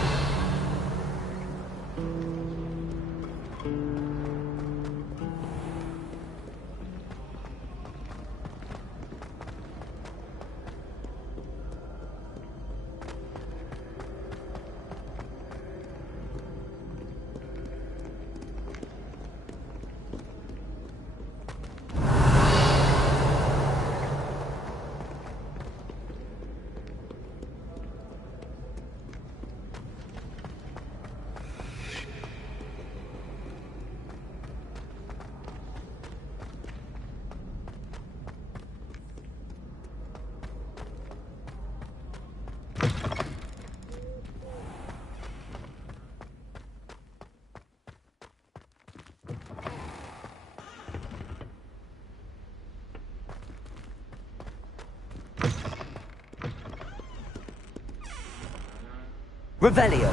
Revelio.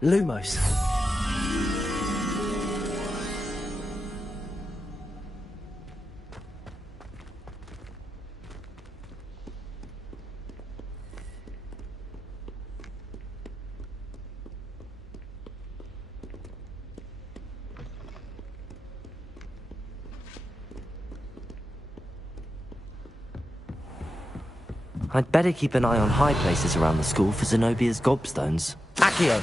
Lumos. I'd better keep an eye on high places around the school for Zenobia's gobstones. Accio.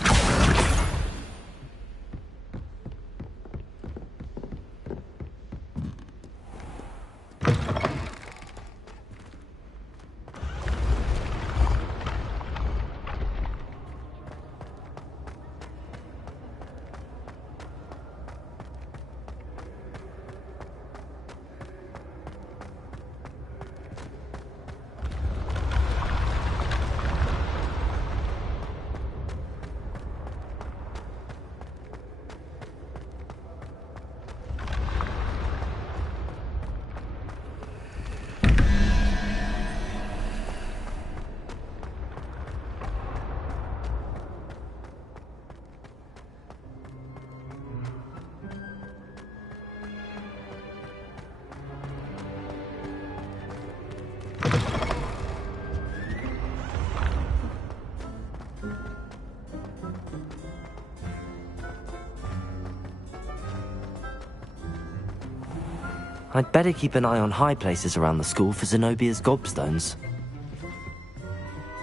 I'd better keep an eye on high places around the school for Zenobia's gobstones.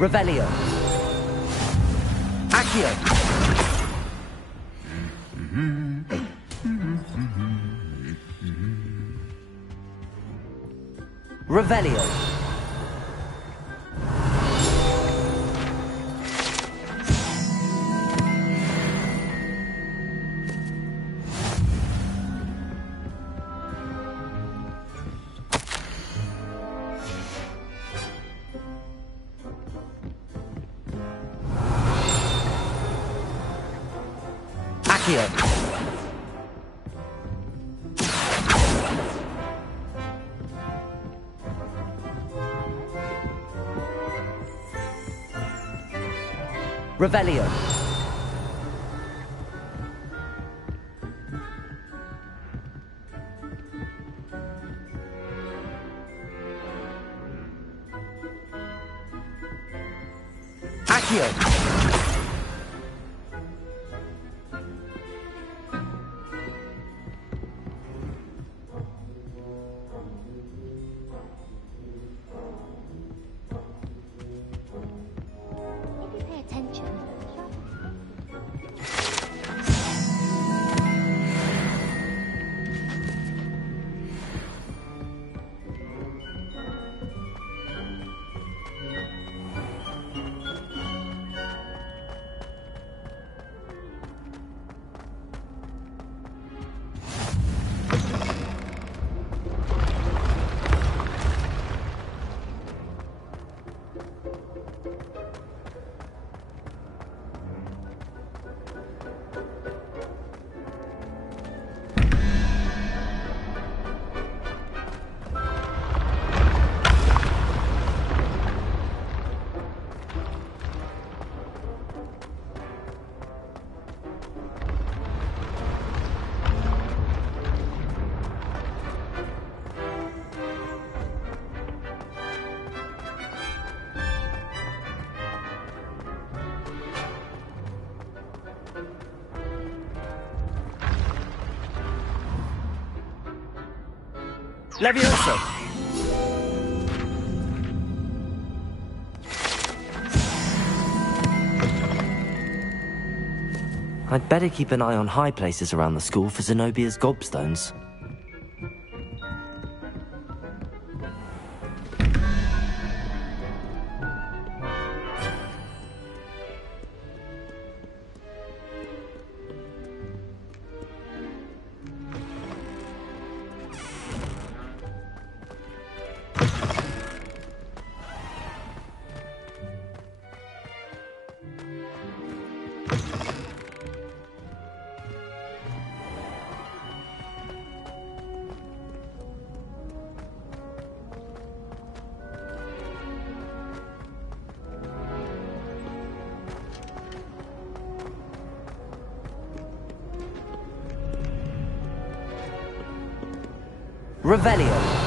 Revelio. Accio. Revelio. Accio. Revelio. Accio! If you pay attention, Levioso! I'd better keep an eye on high places around the school for Zenobia's gobstones. Revelio.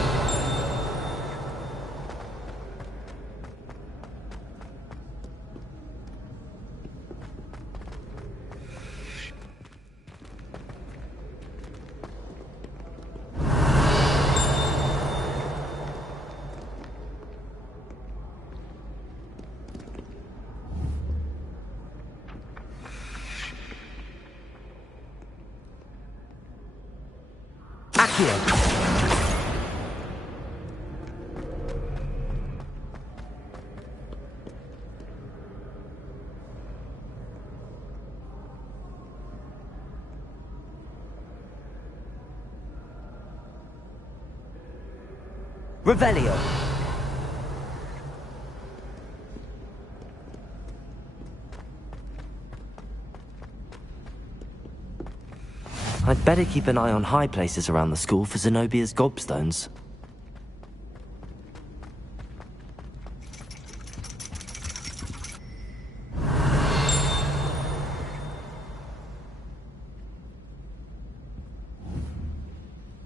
Accio. Revelio. I'd better keep an eye on high places around the school for Zenobia's gobstones.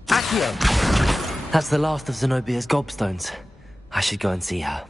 Accio! That's the last of Zenobia's gobstones. I should go and see her.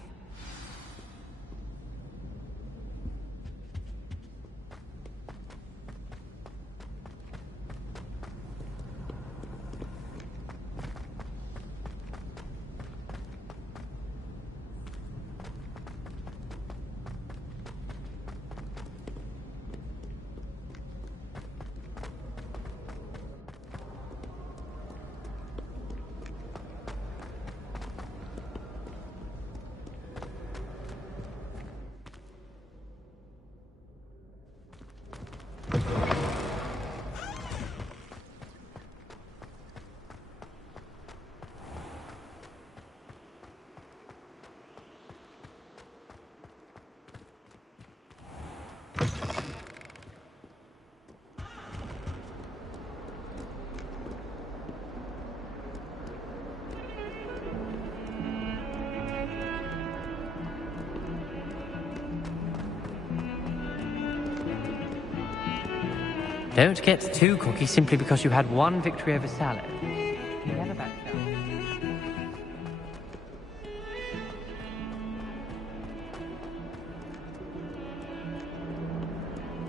Don't get too cocky simply because you had one victory over Salad. Never back down.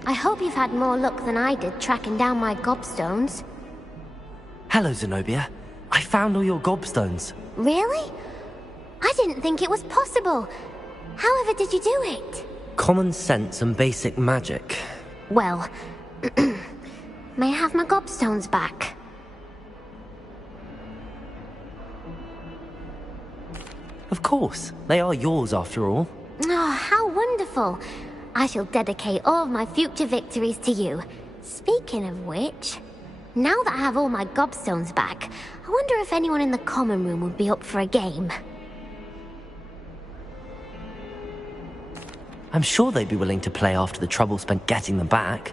I hope you've had more luck than I did tracking down my gobstones. Hello, Zenobia. I found all your gobstones. Really? I didn't think it was possible. However did you do it? Common sense and basic magic. Well, may I have my gobstones back? Of course. They are yours after all. Oh, how wonderful. I shall dedicate all of my future victories to you. Speaking of which, now that I have all my gobstones back, I wonder if anyone in the common room would be up for a game. I'm sure they'd be willing to play after the trouble spent getting them back.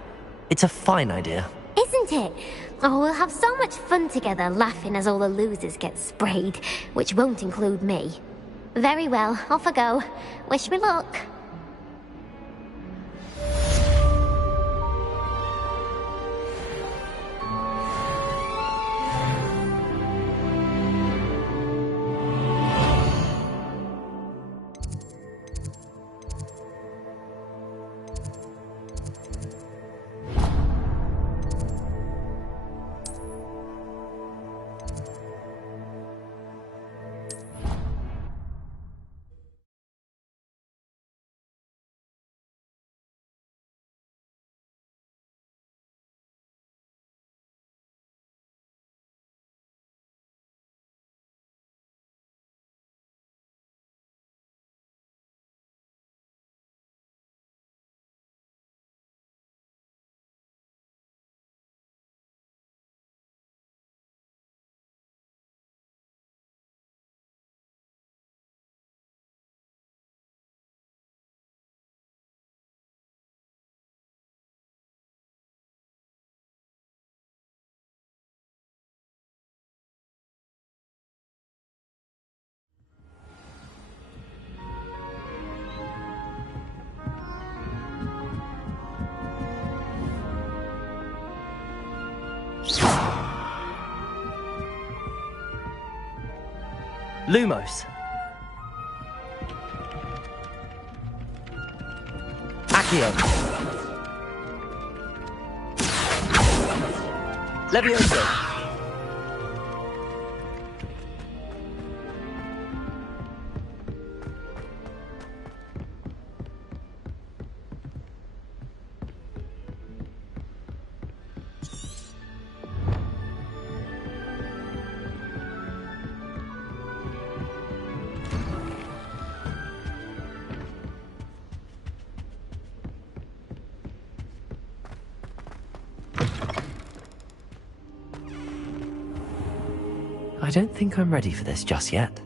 It's a fine idea. Isn't it? Oh, we'll have so much fun together laughing as all the losers get sprayed, which won't include me. Very well, off I go. Wish me luck. Lumos. Accio. Levioso. I don't think I'm ready for this just yet.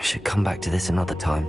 I should come back to this another time.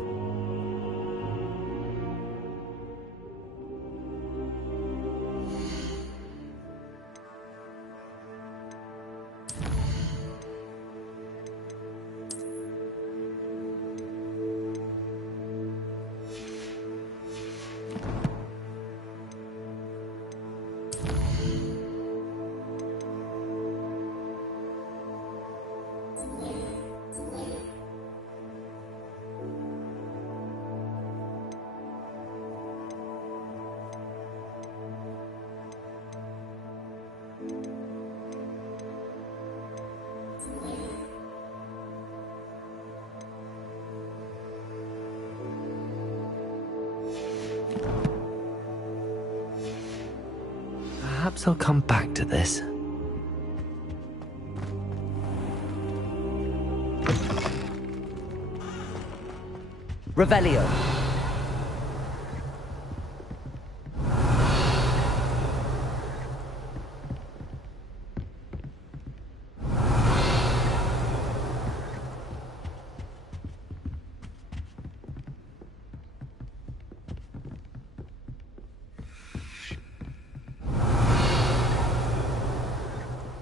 Perhaps I'll come back to this. Revelio.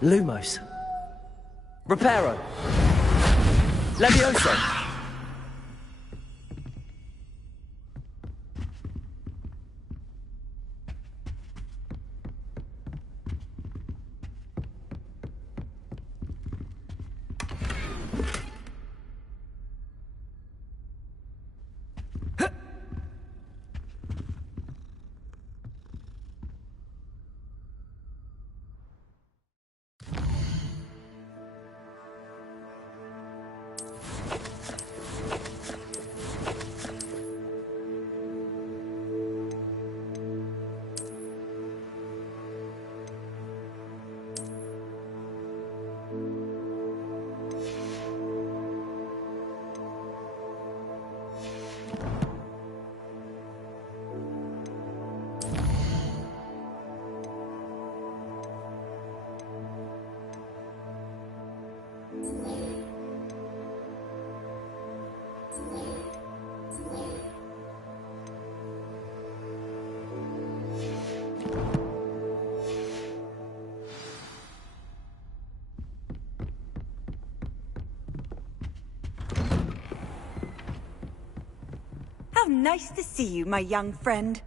Lumos. Reparo. Levioso. How nice to see you, my young friend.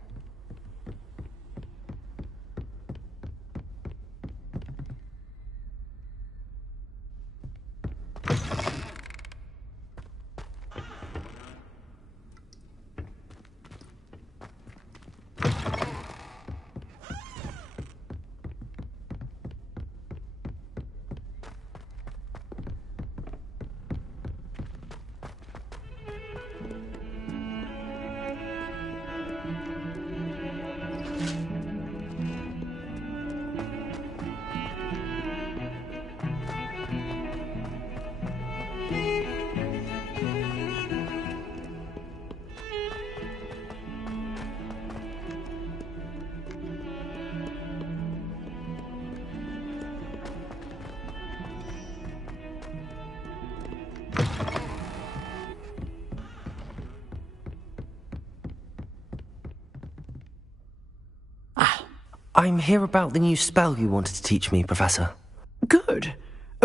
I'm here about the new spell you wanted to teach me, Professor. Good.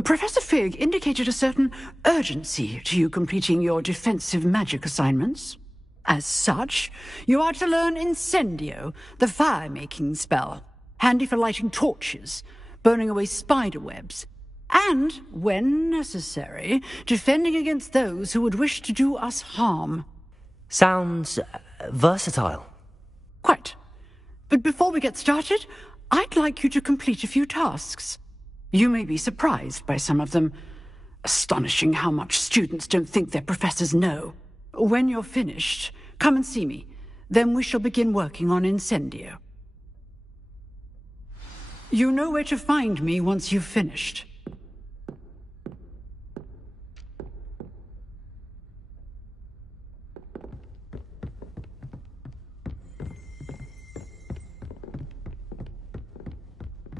Professor Fig indicated a certain urgency to you completing your defensive magic assignments. As such, you are to learn Incendio, the fire-making spell, handy for lighting torches, burning away spider webs, and, when necessary, defending against those who would wish to do us harm. Sounds versatile. Quite. But before we get started, I'd like you to complete a few tasks. You may be surprised by some of them. Astonishing how much students don't think their professors know. When you're finished, come and see me. Then we shall begin working on Incendio. You know where to find me once you've finished.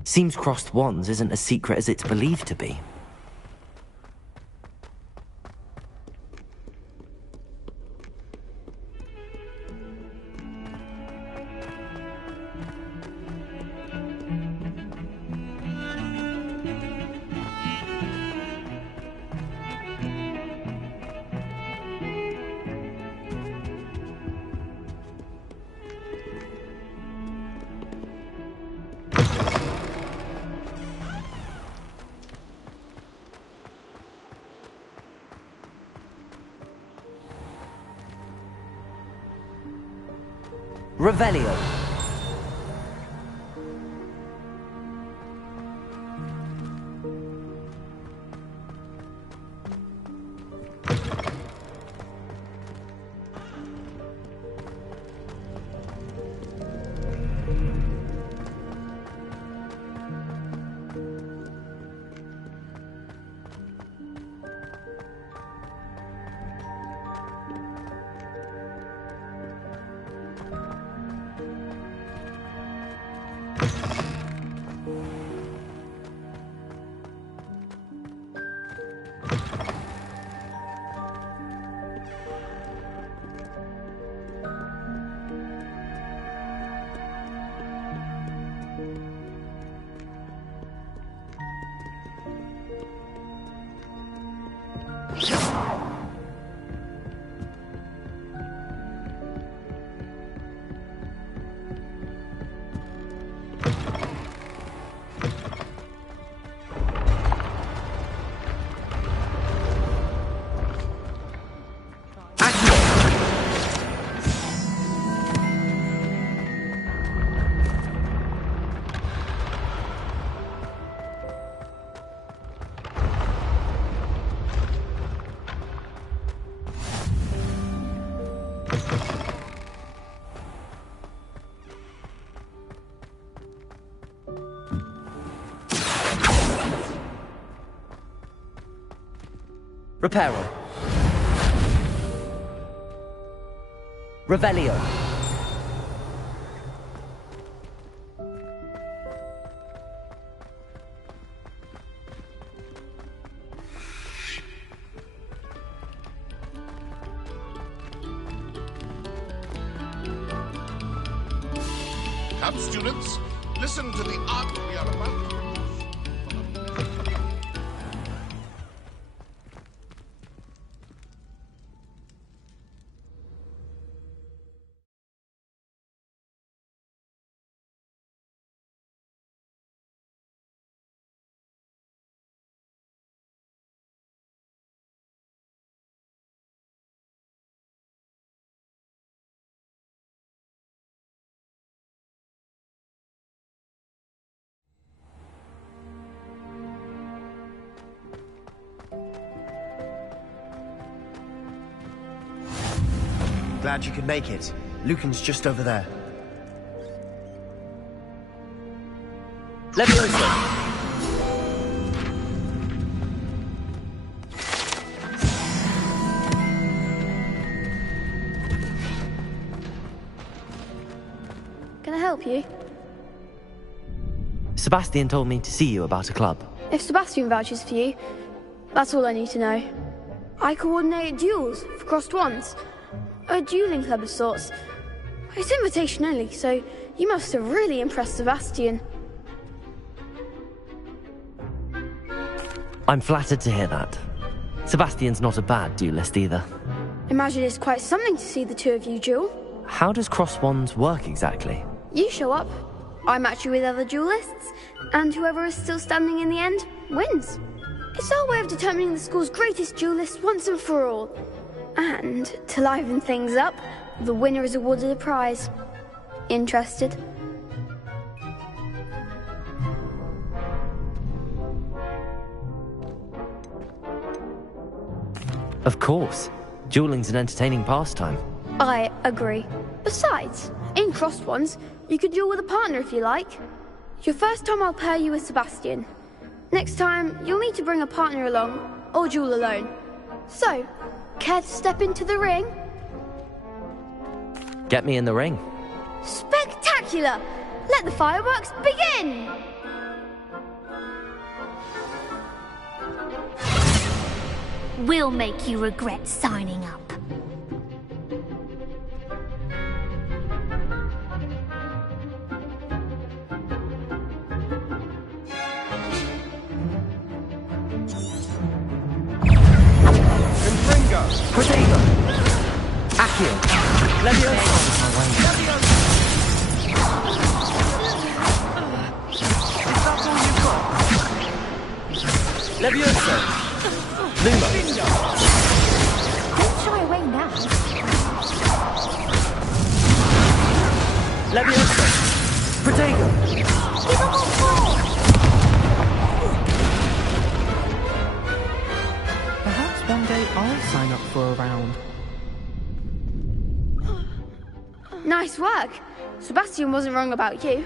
Seems crossed wands isn't as secret as it's believed to be. Revelio. Reparo. Revelio. Come, students, listen to the art we are about to produce. Glad you could make it. Lucan's just over there. Levioso. Can I help you? Sebastian told me to see you about a club. If Sebastian vouches for you, that's all I need to know. I coordinate duels for crossed wands. A dueling club of sorts. It's invitation only, so you must have really impressed Sebastian. I'm flattered to hear that. Sebastian's not a bad duelist either. Imagine it's quite something to see the two of you duel. How does cross wands work exactly? You show up, I match you with other duelists, and whoever is still standing in the end wins. It's our way of determining the school's greatest duelist once and for all. And, to liven things up, the winner is awarded a prize. Interested? Of course. Dueling's an entertaining pastime. I agree. Besides, in crossed ones, you could duel with a partner if you like. Your first time I'll pair you with Sebastian. Next time, you'll need to bring a partner along, or duel alone. So, care to step into the ring? Get me in the ring. Spectacular! Let the fireworks begin! We'll make you regret signing up. Protego! Accio! Levioso! Is that all you've got? Levioso! Lumos! Don't shy away now. Leviosa! Protego! Keep them on board! Perhaps one day I'll sign up for a round. Nice work. Sebastian wasn't wrong about you.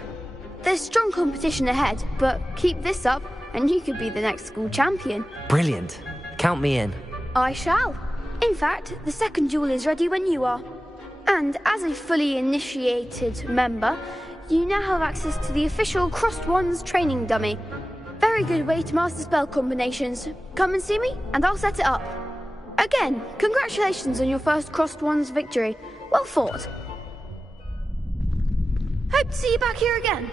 There's strong competition ahead, but keep this up and you could be the next school champion. Brilliant. Count me in. I shall. In fact, the second duel is ready when you are. And as a fully initiated member, you now have access to the official Crossed Wands training dummy. Very good way to master spell combinations. Come and see me, and I'll set it up. Again, congratulations on your first Crossed Wands victory. Well fought. Hope to see you back here again.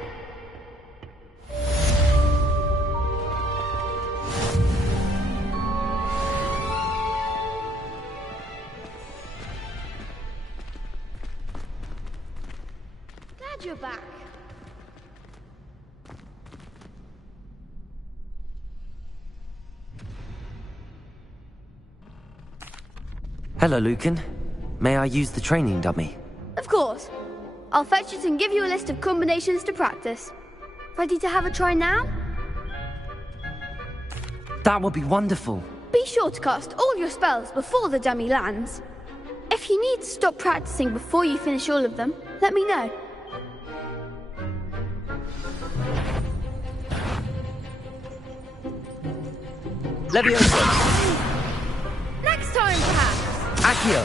Glad you're back. Hello, Lucan. May I use the training dummy? Of course. I'll fetch it and give you a list of combinations to practice. Ready to have a try now? That would be wonderful. Be sure to cast all your spells before the dummy lands. If you need to stop practicing before you finish all of them, let me know. Leviosa! Next time, perhaps! Accio!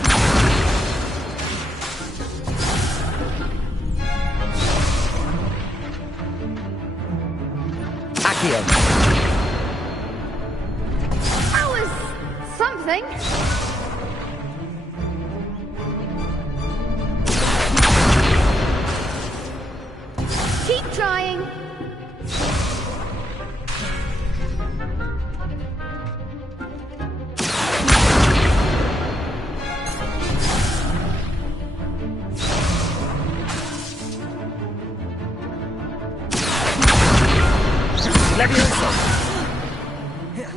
That was something. Keep trying. Leviosa!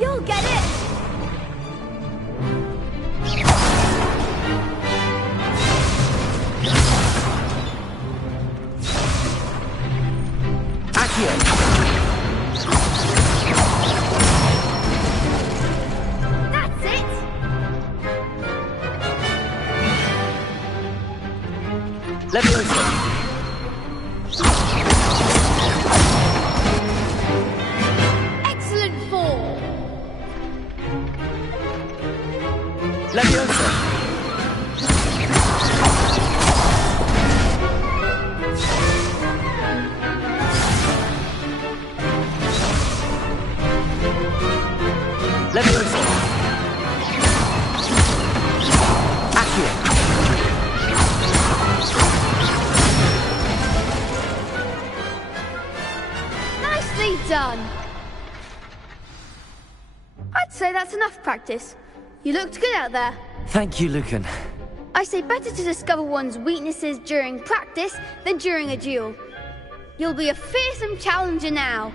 You'll get it! Accio! That's it! Leviosa! Excellent fall! Leviosa! Leviosa! Accio! Nicely done! I'd say that's enough practice. You looked good out there. Thank you, Lucan. I say better to discover one's weaknesses during practice than during a duel. You'll be a fearsome challenger now.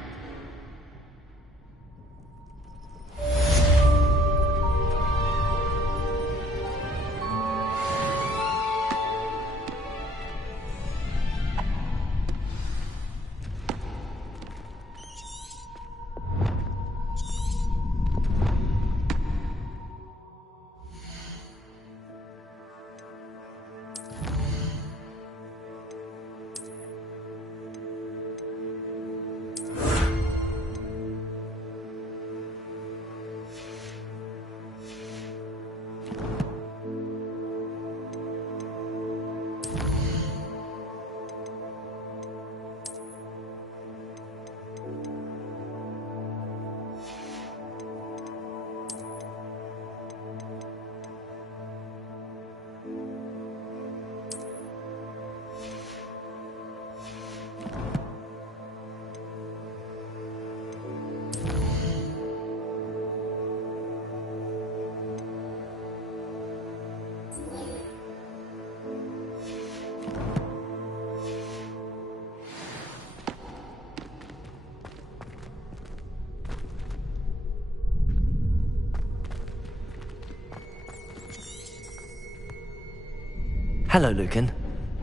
Hello, Lucan.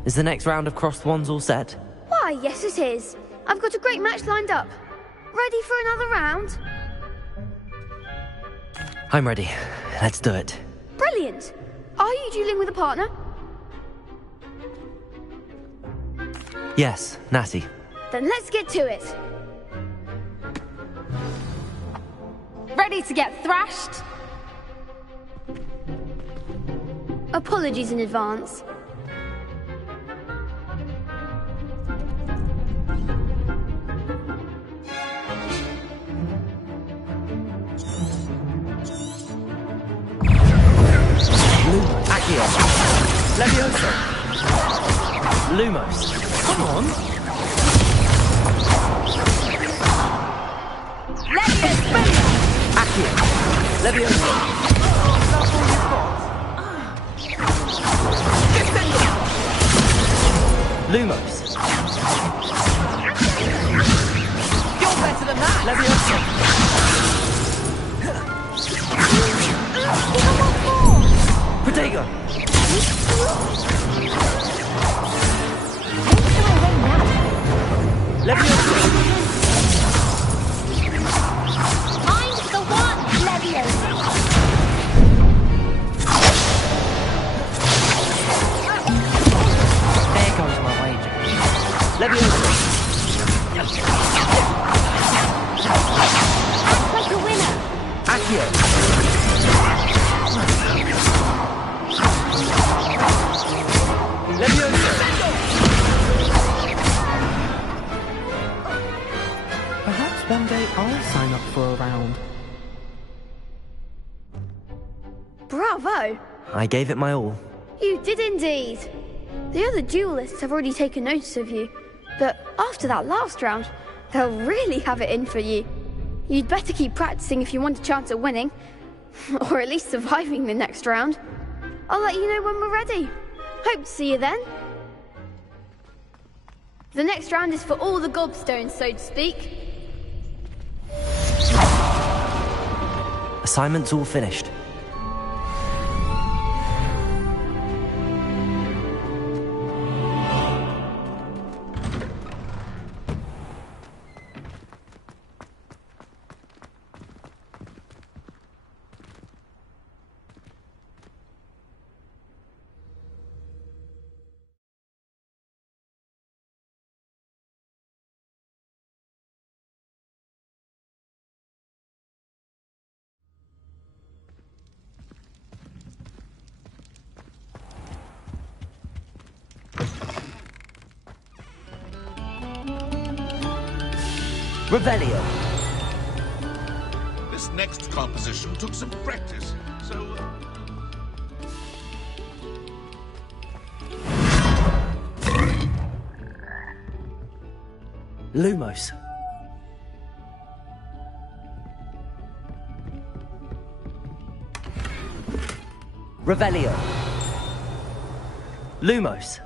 Is the next round of crossed wands all set? Why, yes it is. I've got a great match lined up. Ready for another round? I'm ready. Let's do it. Brilliant. Are you dueling with a partner? Yes, Natty. Then let's get to it. Ready to get thrashed? Apologies in advance. Accio. Levioso. Lumos. Come on. Levioso. Accio. Levioso. Lumos. You're better than that. Levioso. Protego. Levioso. I'm the one, Levioso. There goes my wager. Levioso. Act like a winner. Accio. Levioso. Perhaps one day I'll sign up for a round. Bravo. I gave it my all. You did indeed. The other duelists have already taken notice of you, but after that last round, they'll really have it in for you. You'd better keep practicing if you want a chance at winning, or at least surviving the next round. I'll let you know when we're ready. Hope to see you then. The next round is for all the gobstones, so to speak. Assignment's all finished. Revelio. This next composition took some practice, so... Lumos. Revelio. Lumos.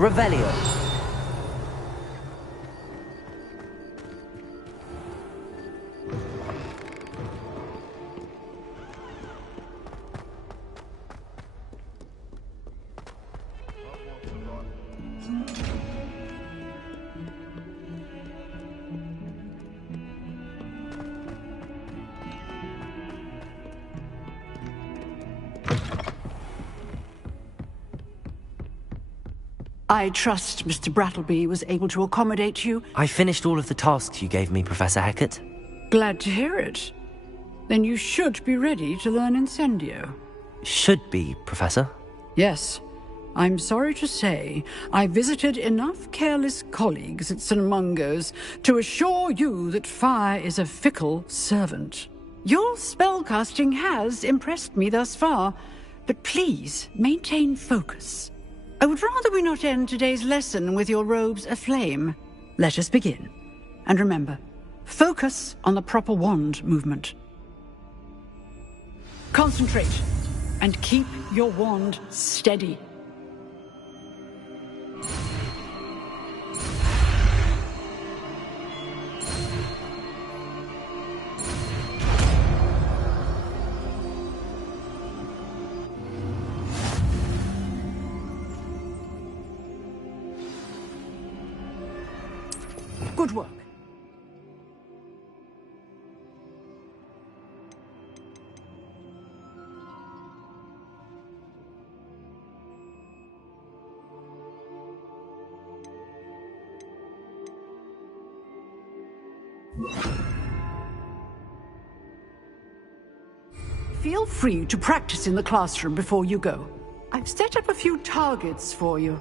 Revelio. I trust Mr. Brattleby was able to accommodate you. I finished all of the tasks you gave me, Professor Hecat. Glad to hear it. Then you should be ready to learn Incendio. Should be, Professor. Yes. I'm sorry to say, I visited enough careless colleagues at St. Mungo's to assure you that fire is a fickle servant. Your spellcasting has impressed me thus far, but please maintain focus. I would rather we not end today's lesson with your robes aflame. Let us begin. And remember, focus on the proper wand movement. Concentrate, and keep your wand steady. Good work. Feel free to practice in the classroom before you go. I've set up a few targets for you.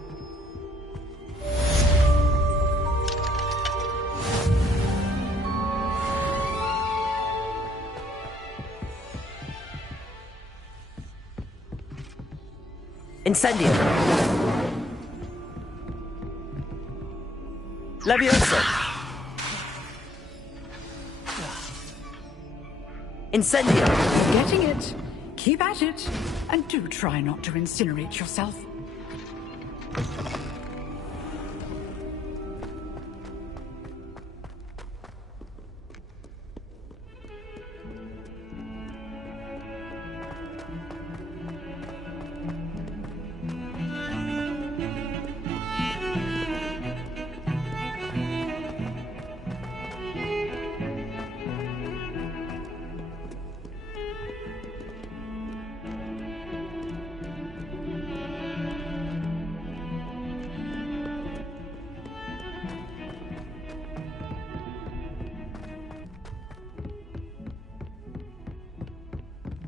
Incendio. Levioso. Incendio. Getting it. Keep at it. And do try not to incinerate yourself.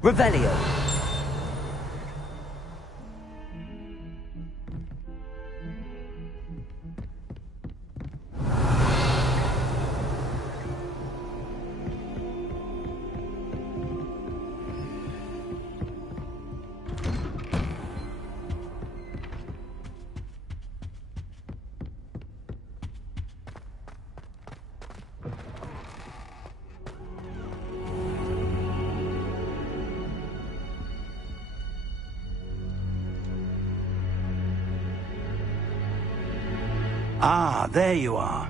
Revelio. Ah, there you are.